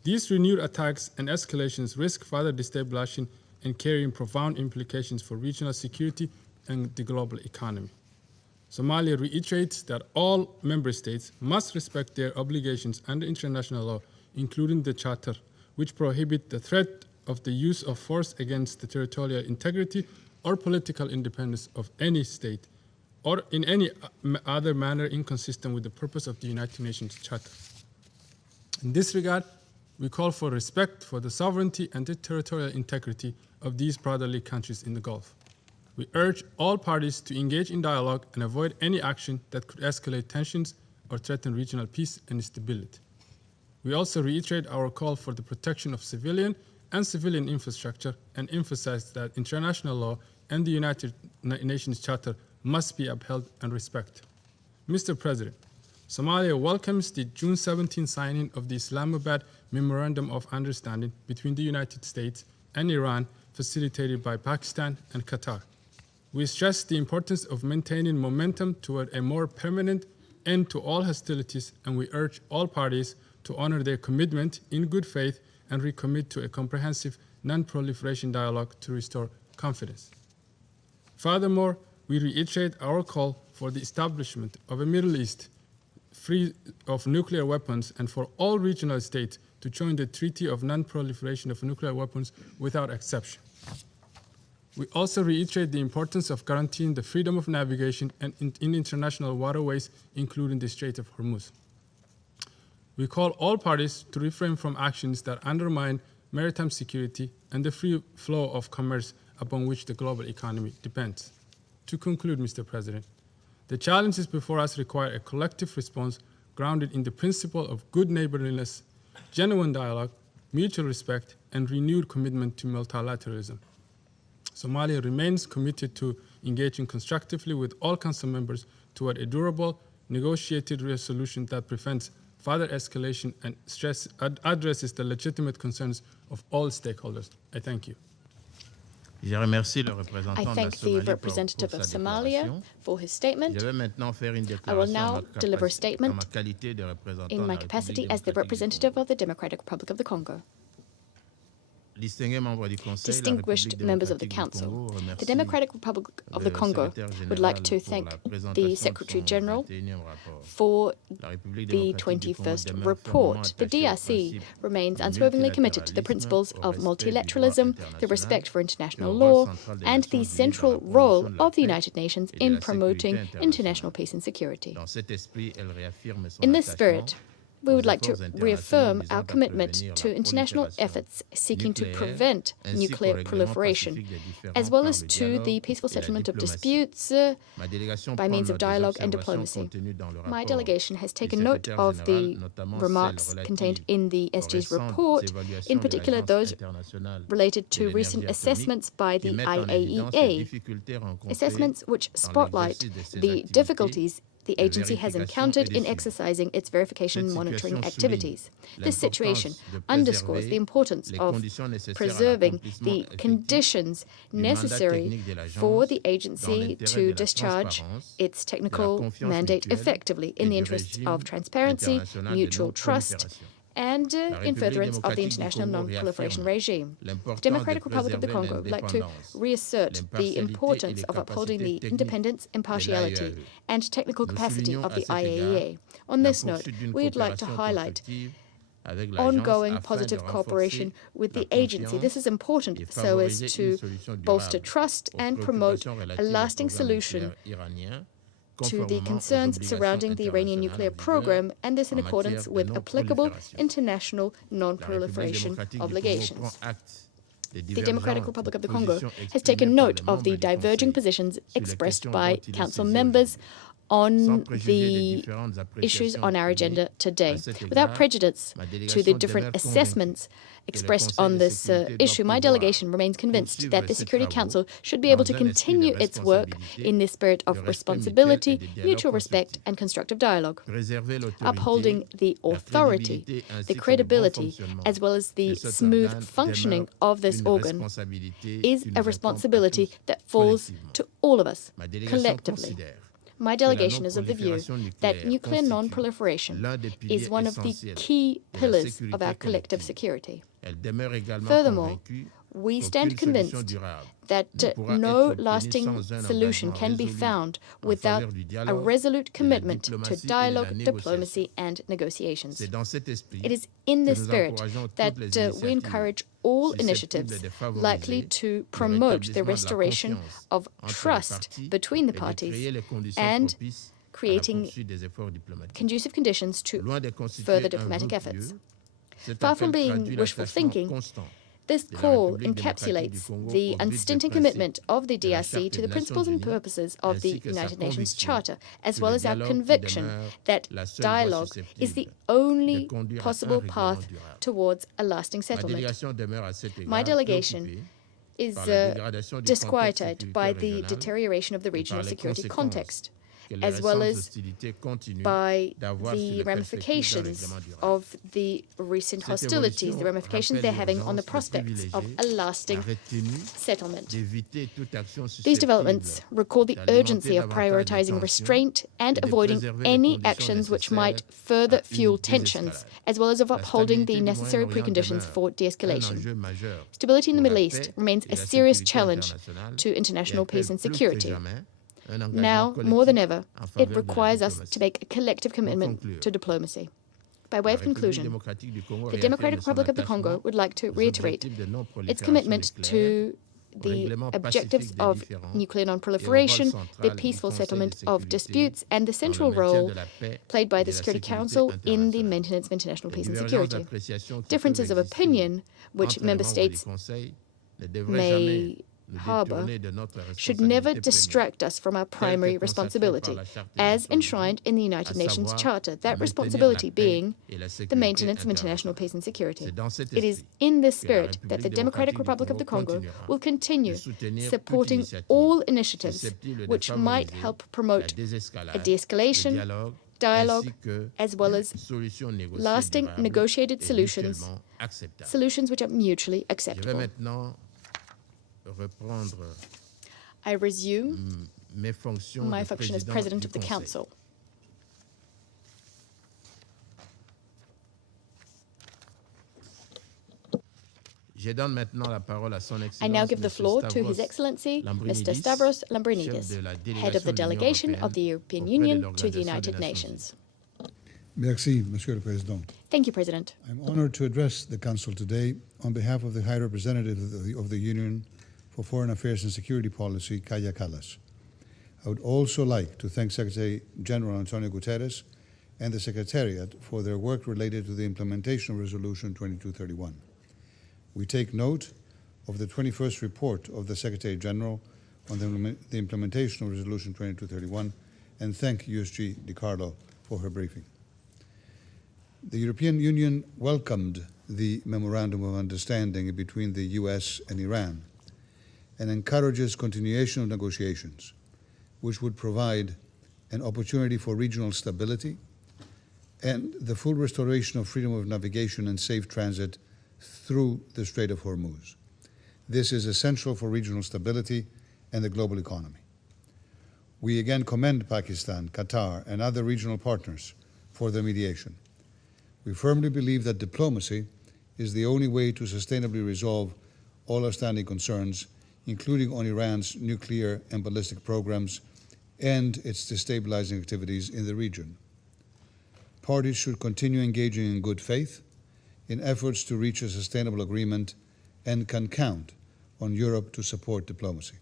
These renewed attacks and escalations risk further destabilizing and carrying profound implications for regional security and the global economy. Somalia reiterates that all member states must respect their obligations under international law, including the Charter, which prohibit the threat of the use of force against the territorial integrity or political independence of any state, or in any other manner inconsistent with the purpose of the United Nations Charter. In this regard, we call for respect for the sovereignty and the territorial integrity of these brotherly countries in the Gulf. We urge all parties to engage in dialogue and avoid any action that could escalate tensions or threaten regional peace and stability. We also reiterate our call for the protection of civilian and civilian infrastructure and emphasize that international law and the United Nations Charter must be upheld and respected. Mr. President, Somalia welcomes the June 17 signing of the Islamabad Memorandum of Understanding between the United States and Iran, facilitated by Pakistan and Qatar. We stress the importance of maintaining momentum toward a more permanent end to all hostilities, and we urge all parties to honor their commitment in good faith and recommit to a comprehensive non-proliferation dialogue to restore confidence. Furthermore, we reiterate our call for the establishment of a Middle East free of nuclear weapons and for all regional states to join the Treaty of Non-Proliferation of Nuclear Weapons without exception. We also reiterate the importance of guaranteeing the freedom of navigation and in international waterways, including the Strait of Hormuz. We call all parties to refrain from actions that undermine maritime security and the free flow of commerce upon which the global economy depends. To conclude, Mr. President, the challenges before us require a collective response grounded in the principle of good neighborliness, genuine dialogue, mutual respect, and renewed commitment to multilateralism. Somalia remains committed to engaging constructively with all Council members toward a durable, negotiated resolution that prevents further escalation and addresses the legitimate concerns of all stakeholders. I thank you. I thank the representative of Somalia for his statement. I will now deliver a statement in my capacity as the representative of the Democratic Republic of the Congo. Distinguished members of the Council, the Democratic Republic of the Congo would like to thank the Secretary General for the 21st report. The DRC remains unswervingly committed to the principles of multilateralism, the respect for international law, and the central role of the United Nations in promoting international peace and security. In this spirit, we would like to reaffirm our commitment to international efforts seeking to prevent nuclear proliferation, as well as to the peaceful settlement of disputes by means of dialogue and diplomacy. My delegation has taken note of the remarks contained in the SG's report, in particular those related to recent assessments by the IAEA, assessments which spotlight the difficulties the agency has encountered in exercising its verification and monitoring activities. This situation underscores the importance of preserving the conditions necessary for the agency to discharge its technical mandate effectively in the interests of transparency, mutual trust, and in furtherance of the international non-proliferation regime. The Democratic Republic of the Congo would like to reassert the importance of upholding the independence, impartiality, and technical capacity of the IAEA. On this note, we would like to highlight ongoing positive cooperation with the agency. This is important so as to bolster trust and promote a lasting solution to the concerns surrounding the Iranian nuclear program, and this in accordance with applicable international non-proliferation obligations. The Democratic Republic of the Congo has taken note of the diverging positions expressed by Council members on the issues on our agenda today. Without prejudice to the different assessments expressed on this issue, my delegation remains convinced that the Security Council should be able to continue its work in the spirit of responsibility, mutual respect, and constructive dialogue. Upholding the authority, the credibility, as well as the smooth functioning of this organ is a responsibility that falls to all of us collectively. My delegation is of the view that nuclear non-proliferation is one of the key pillars of our collective security. Furthermore, we stand convinced that no lasting solution can be found without a resolute commitment to dialogue, diplomacy, and negotiations. It is in this spirit that we encourage all initiatives likely to promote the restoration of trust between the parties and creating conducive conditions to further diplomatic efforts. Far from being wishful thinking, this call encapsulates the unstinting commitment of the DRC to the principles and purposes of the United Nations Charter, as well as our conviction that dialogue is the only possible path towards a lasting settlement. My delegation is disquieted by the deterioration of the regional security context, as well as by the ramifications of the recent hostilities, the ramifications they're having on the prospects of a lasting settlement. These developments recall the urgency of prioritizing restraint and avoiding any actions which might further fuel tensions, as well as of upholding the necessary preconditions for de-escalation. Stability in the Middle East remains a serious challenge to international peace and security. Now, more than ever, it requires us to make a collective commitment to diplomacy. By way of conclusion, the Democratic Republic of the Congo would like to reiterate its commitment to the objectives of nuclear non-proliferation, the peaceful settlement of disputes, and the central role played by the Security Council in the maintenance of international peace and security. Differences of opinion, which member states may harbor, should never distract us from our primary responsibility, as enshrined in the United Nations Charter, that responsibility being the maintenance of international peace and security. It is in this spirit that the Democratic Republic of the Congo will continue supporting all initiatives which might help promote a de-escalation, dialogue, as well as lasting negotiated solutions which are mutually acceptable. I resume my function as President of the Council. I now give the floor to His Excellency, Mr. Stavros Lambrinidis, Head of the Delegation of the European Union to the United Nations. Merci, Monsieur le Président. Thank you, President. I'm honored to address the Council today on behalf of the High Representative of the Union for Foreign Affairs and Security Policy, Kaja Kallas. I would also like to thank Secretary General Antonio Guterres and the Secretariat for their work related to the implementation of Resolution 2231. We take note of the 21st report of the Secretary General on the implementation of Resolution 2231 and thank USG DiCarlo for her briefing. The European Union welcomed the Memorandum of Understanding between the US and Iran and encourages continuation of negotiations, which would provide an opportunity for regional stability and the full restoration of freedom of navigation and safe transit through the Strait of Hormuz. This is essential for regional stability and the global economy. We again commend Pakistan, Qatar, and other regional partners for their mediation. We firmly believe that diplomacy is the only way to sustainably resolve all outstanding concerns, including on Iran's nuclear and ballistic programs and its destabilizing activities in the region. Parties should continue engaging in good faith in efforts to reach a sustainable agreement and can count on Europe to support diplomacy.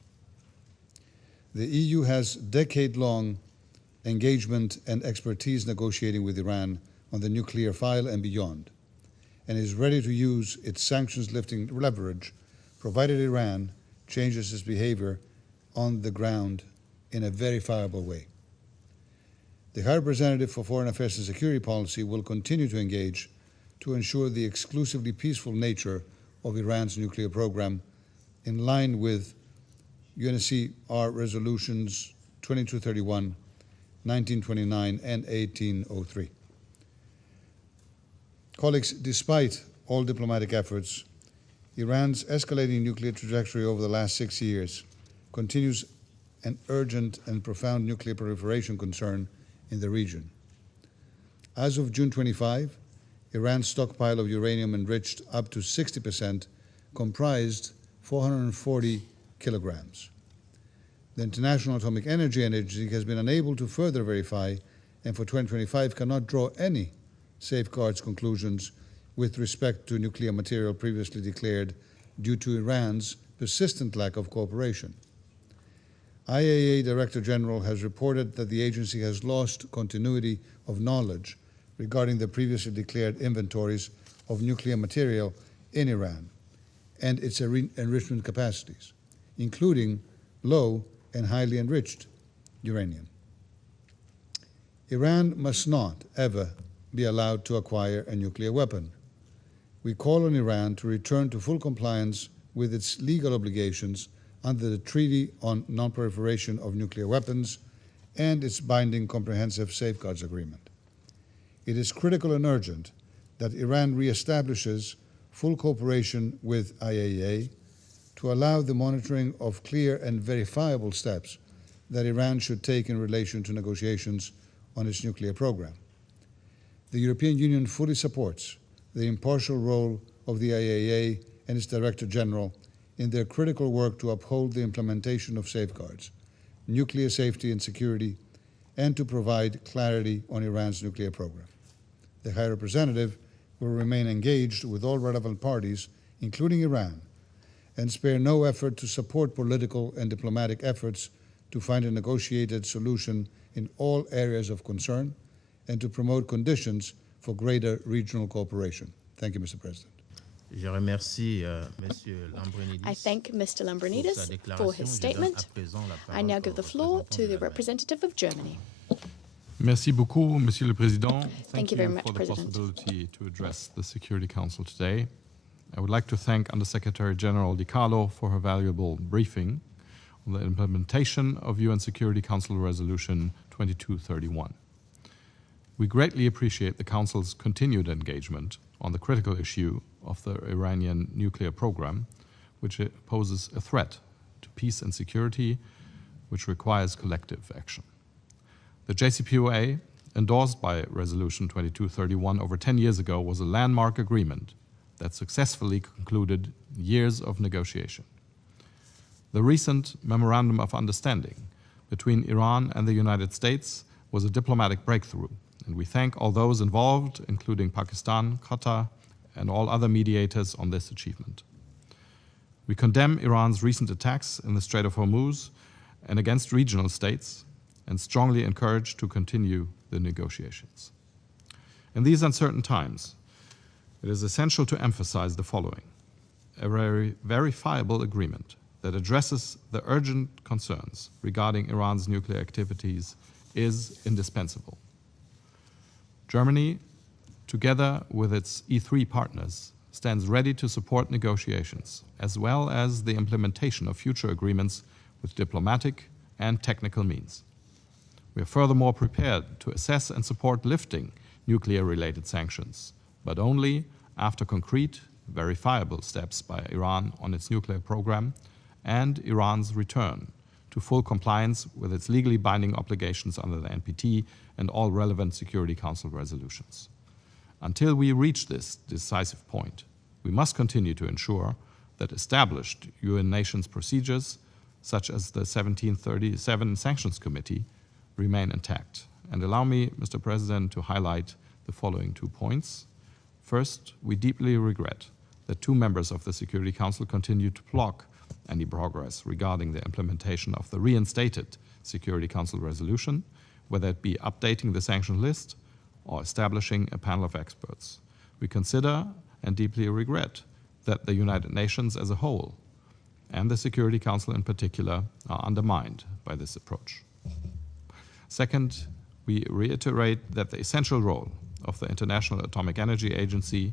The EU has decade-long engagement and expertise negotiating with Iran on the nuclear file and beyond, and is ready to use its sanctions-lifting leverage, provided Iran changes its behavior on the ground in a verifiable way. The High Representative for Foreign Affairs and Security Policy will continue to engage to ensure the exclusively peaceful nature of Iran's nuclear program in line with UNSCR resolutions 2231, 1929, and 1803. Colleagues, despite all diplomatic efforts, Iran's escalating nuclear trajectory over the last 6 years continues an urgent and profound nuclear proliferation concern in the region. As of June 25, Iran's stockpile of uranium enriched up to 60% comprised 440 kilograms. The International Atomic Energy Agency has been unable to further verify, and for 2025 cannot draw any safeguards conclusions with respect to nuclear material previously declared due to Iran's persistent lack of cooperation. IAEA Director General has reported that the agency has lost continuity of knowledge regarding the previously declared inventories of nuclear material in Iran and its enrichment capacities, including low and highly enriched uranium. Iran must not ever be allowed to acquire a nuclear weapon. We call on Iran to return to full compliance with its legal obligations under the Treaty on Non-Proliferation of Nuclear Weapons and its binding Comprehensive Safeguards Agreement. It is critical and urgent that Iran reestablishes full cooperation with IAEA to allow the monitoring of clear and verifiable steps that Iran should take in relation to negotiations on its nuclear program. The European Union fully supports the impartial role of the IAEA and its Director General in their critical work to uphold the implementation of safeguards, nuclear safety and security, and to provide clarity on Iran's nuclear program. The High Representative will remain engaged with all relevant parties, including Iran, and spare no effort to support political and diplomatic efforts to find a negotiated solution in all areas of concern and to promote conditions for greater regional cooperation. Thank you, Mr. President. Je remercie Monsieur Lambrinidis. I thank Mr. Lambrinidis for his statement. I now give the floor to the representative of Germany. Merci beaucoup, Monsieur le Président. Thank you very much, for the President. possibility to address the Security Council today. I would like to thank Undersecretary General Di Carlo for her valuable briefing on the implementation of UN Security Council Resolution 2231. We greatly appreciate the Council's continued engagement on the critical issue of the Iranian nuclear program, which poses a threat to peace and security, which requires collective action. The JCPOA, endorsed by Resolution 2231 over 10 years ago, was a landmark agreement that successfully concluded years of negotiation. The recent Memorandum of Understanding between Iran and the United States was a diplomatic breakthrough, and we thank all those involved, including Pakistan, Qatar, and all other mediators on this achievement. We condemn Iran's recent attacks in the Strait of Hormuz and against regional states, and strongly encourage to continue the negotiations. In these uncertain times, it is essential to emphasize the following: a very verifiable agreement that addresses the urgent concerns regarding Iran's nuclear activities is indispensable. Germany, together with its E3 partners, stands ready to support negotiations, as well as the implementation of future agreements with diplomatic and technical means. We are furthermore prepared to assess and support lifting nuclear-related sanctions, but only after concrete, verifiable steps by Iran on its nuclear program and Iran's return to full compliance with its legally binding obligations under the NPT and all relevant Security Council resolutions. Until we reach this decisive point, we must continue to ensure that established UN nations procedures, such as the 1737 Sanctions Committee, remain intact. And allow me, Mr. President, to highlight the following 2 points. First, we deeply regret that 2 members of the Security Council continue to block any progress regarding the implementation of the reinstated Security Council resolution, whether it be updating the sanction list or establishing a panel of experts. We consider and deeply regret that the United Nations as a whole, and the Security Council in particular, are undermined by this approach. Second, we reiterate that the essential role of the International Atomic Energy Agency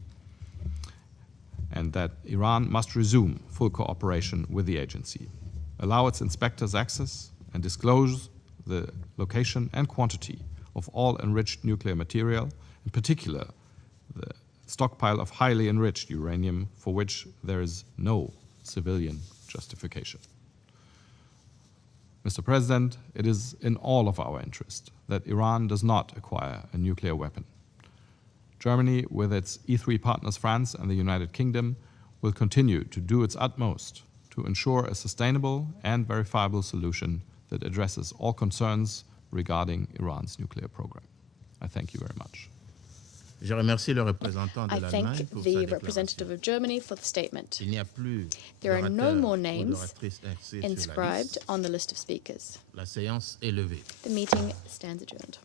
and that Iran must resume full cooperation with the agency, allow its inspectors access, and disclose the location and quantity of all enriched nuclear material, in particular the stockpile of highly enriched uranium for which there is no civilian justification. Mr. President, it is in all of our interest that Iran does not acquire a nuclear weapon. Germany, with its E3 partners France and the United Kingdom, will continue to do its utmost to ensure a sustainable and verifiable solution that addresses all concerns regarding Iran's nuclear program. I thank you very much. Je remercie le représentant de I l'Allemagne thank pour the sa representative of Germany for the statement. Il n'y a plus There are no d'orateurs more ou names d'oratrices inscrits sur la inscribed liste. on the list of speakers. La séance est levée. The meeting stands adjourned.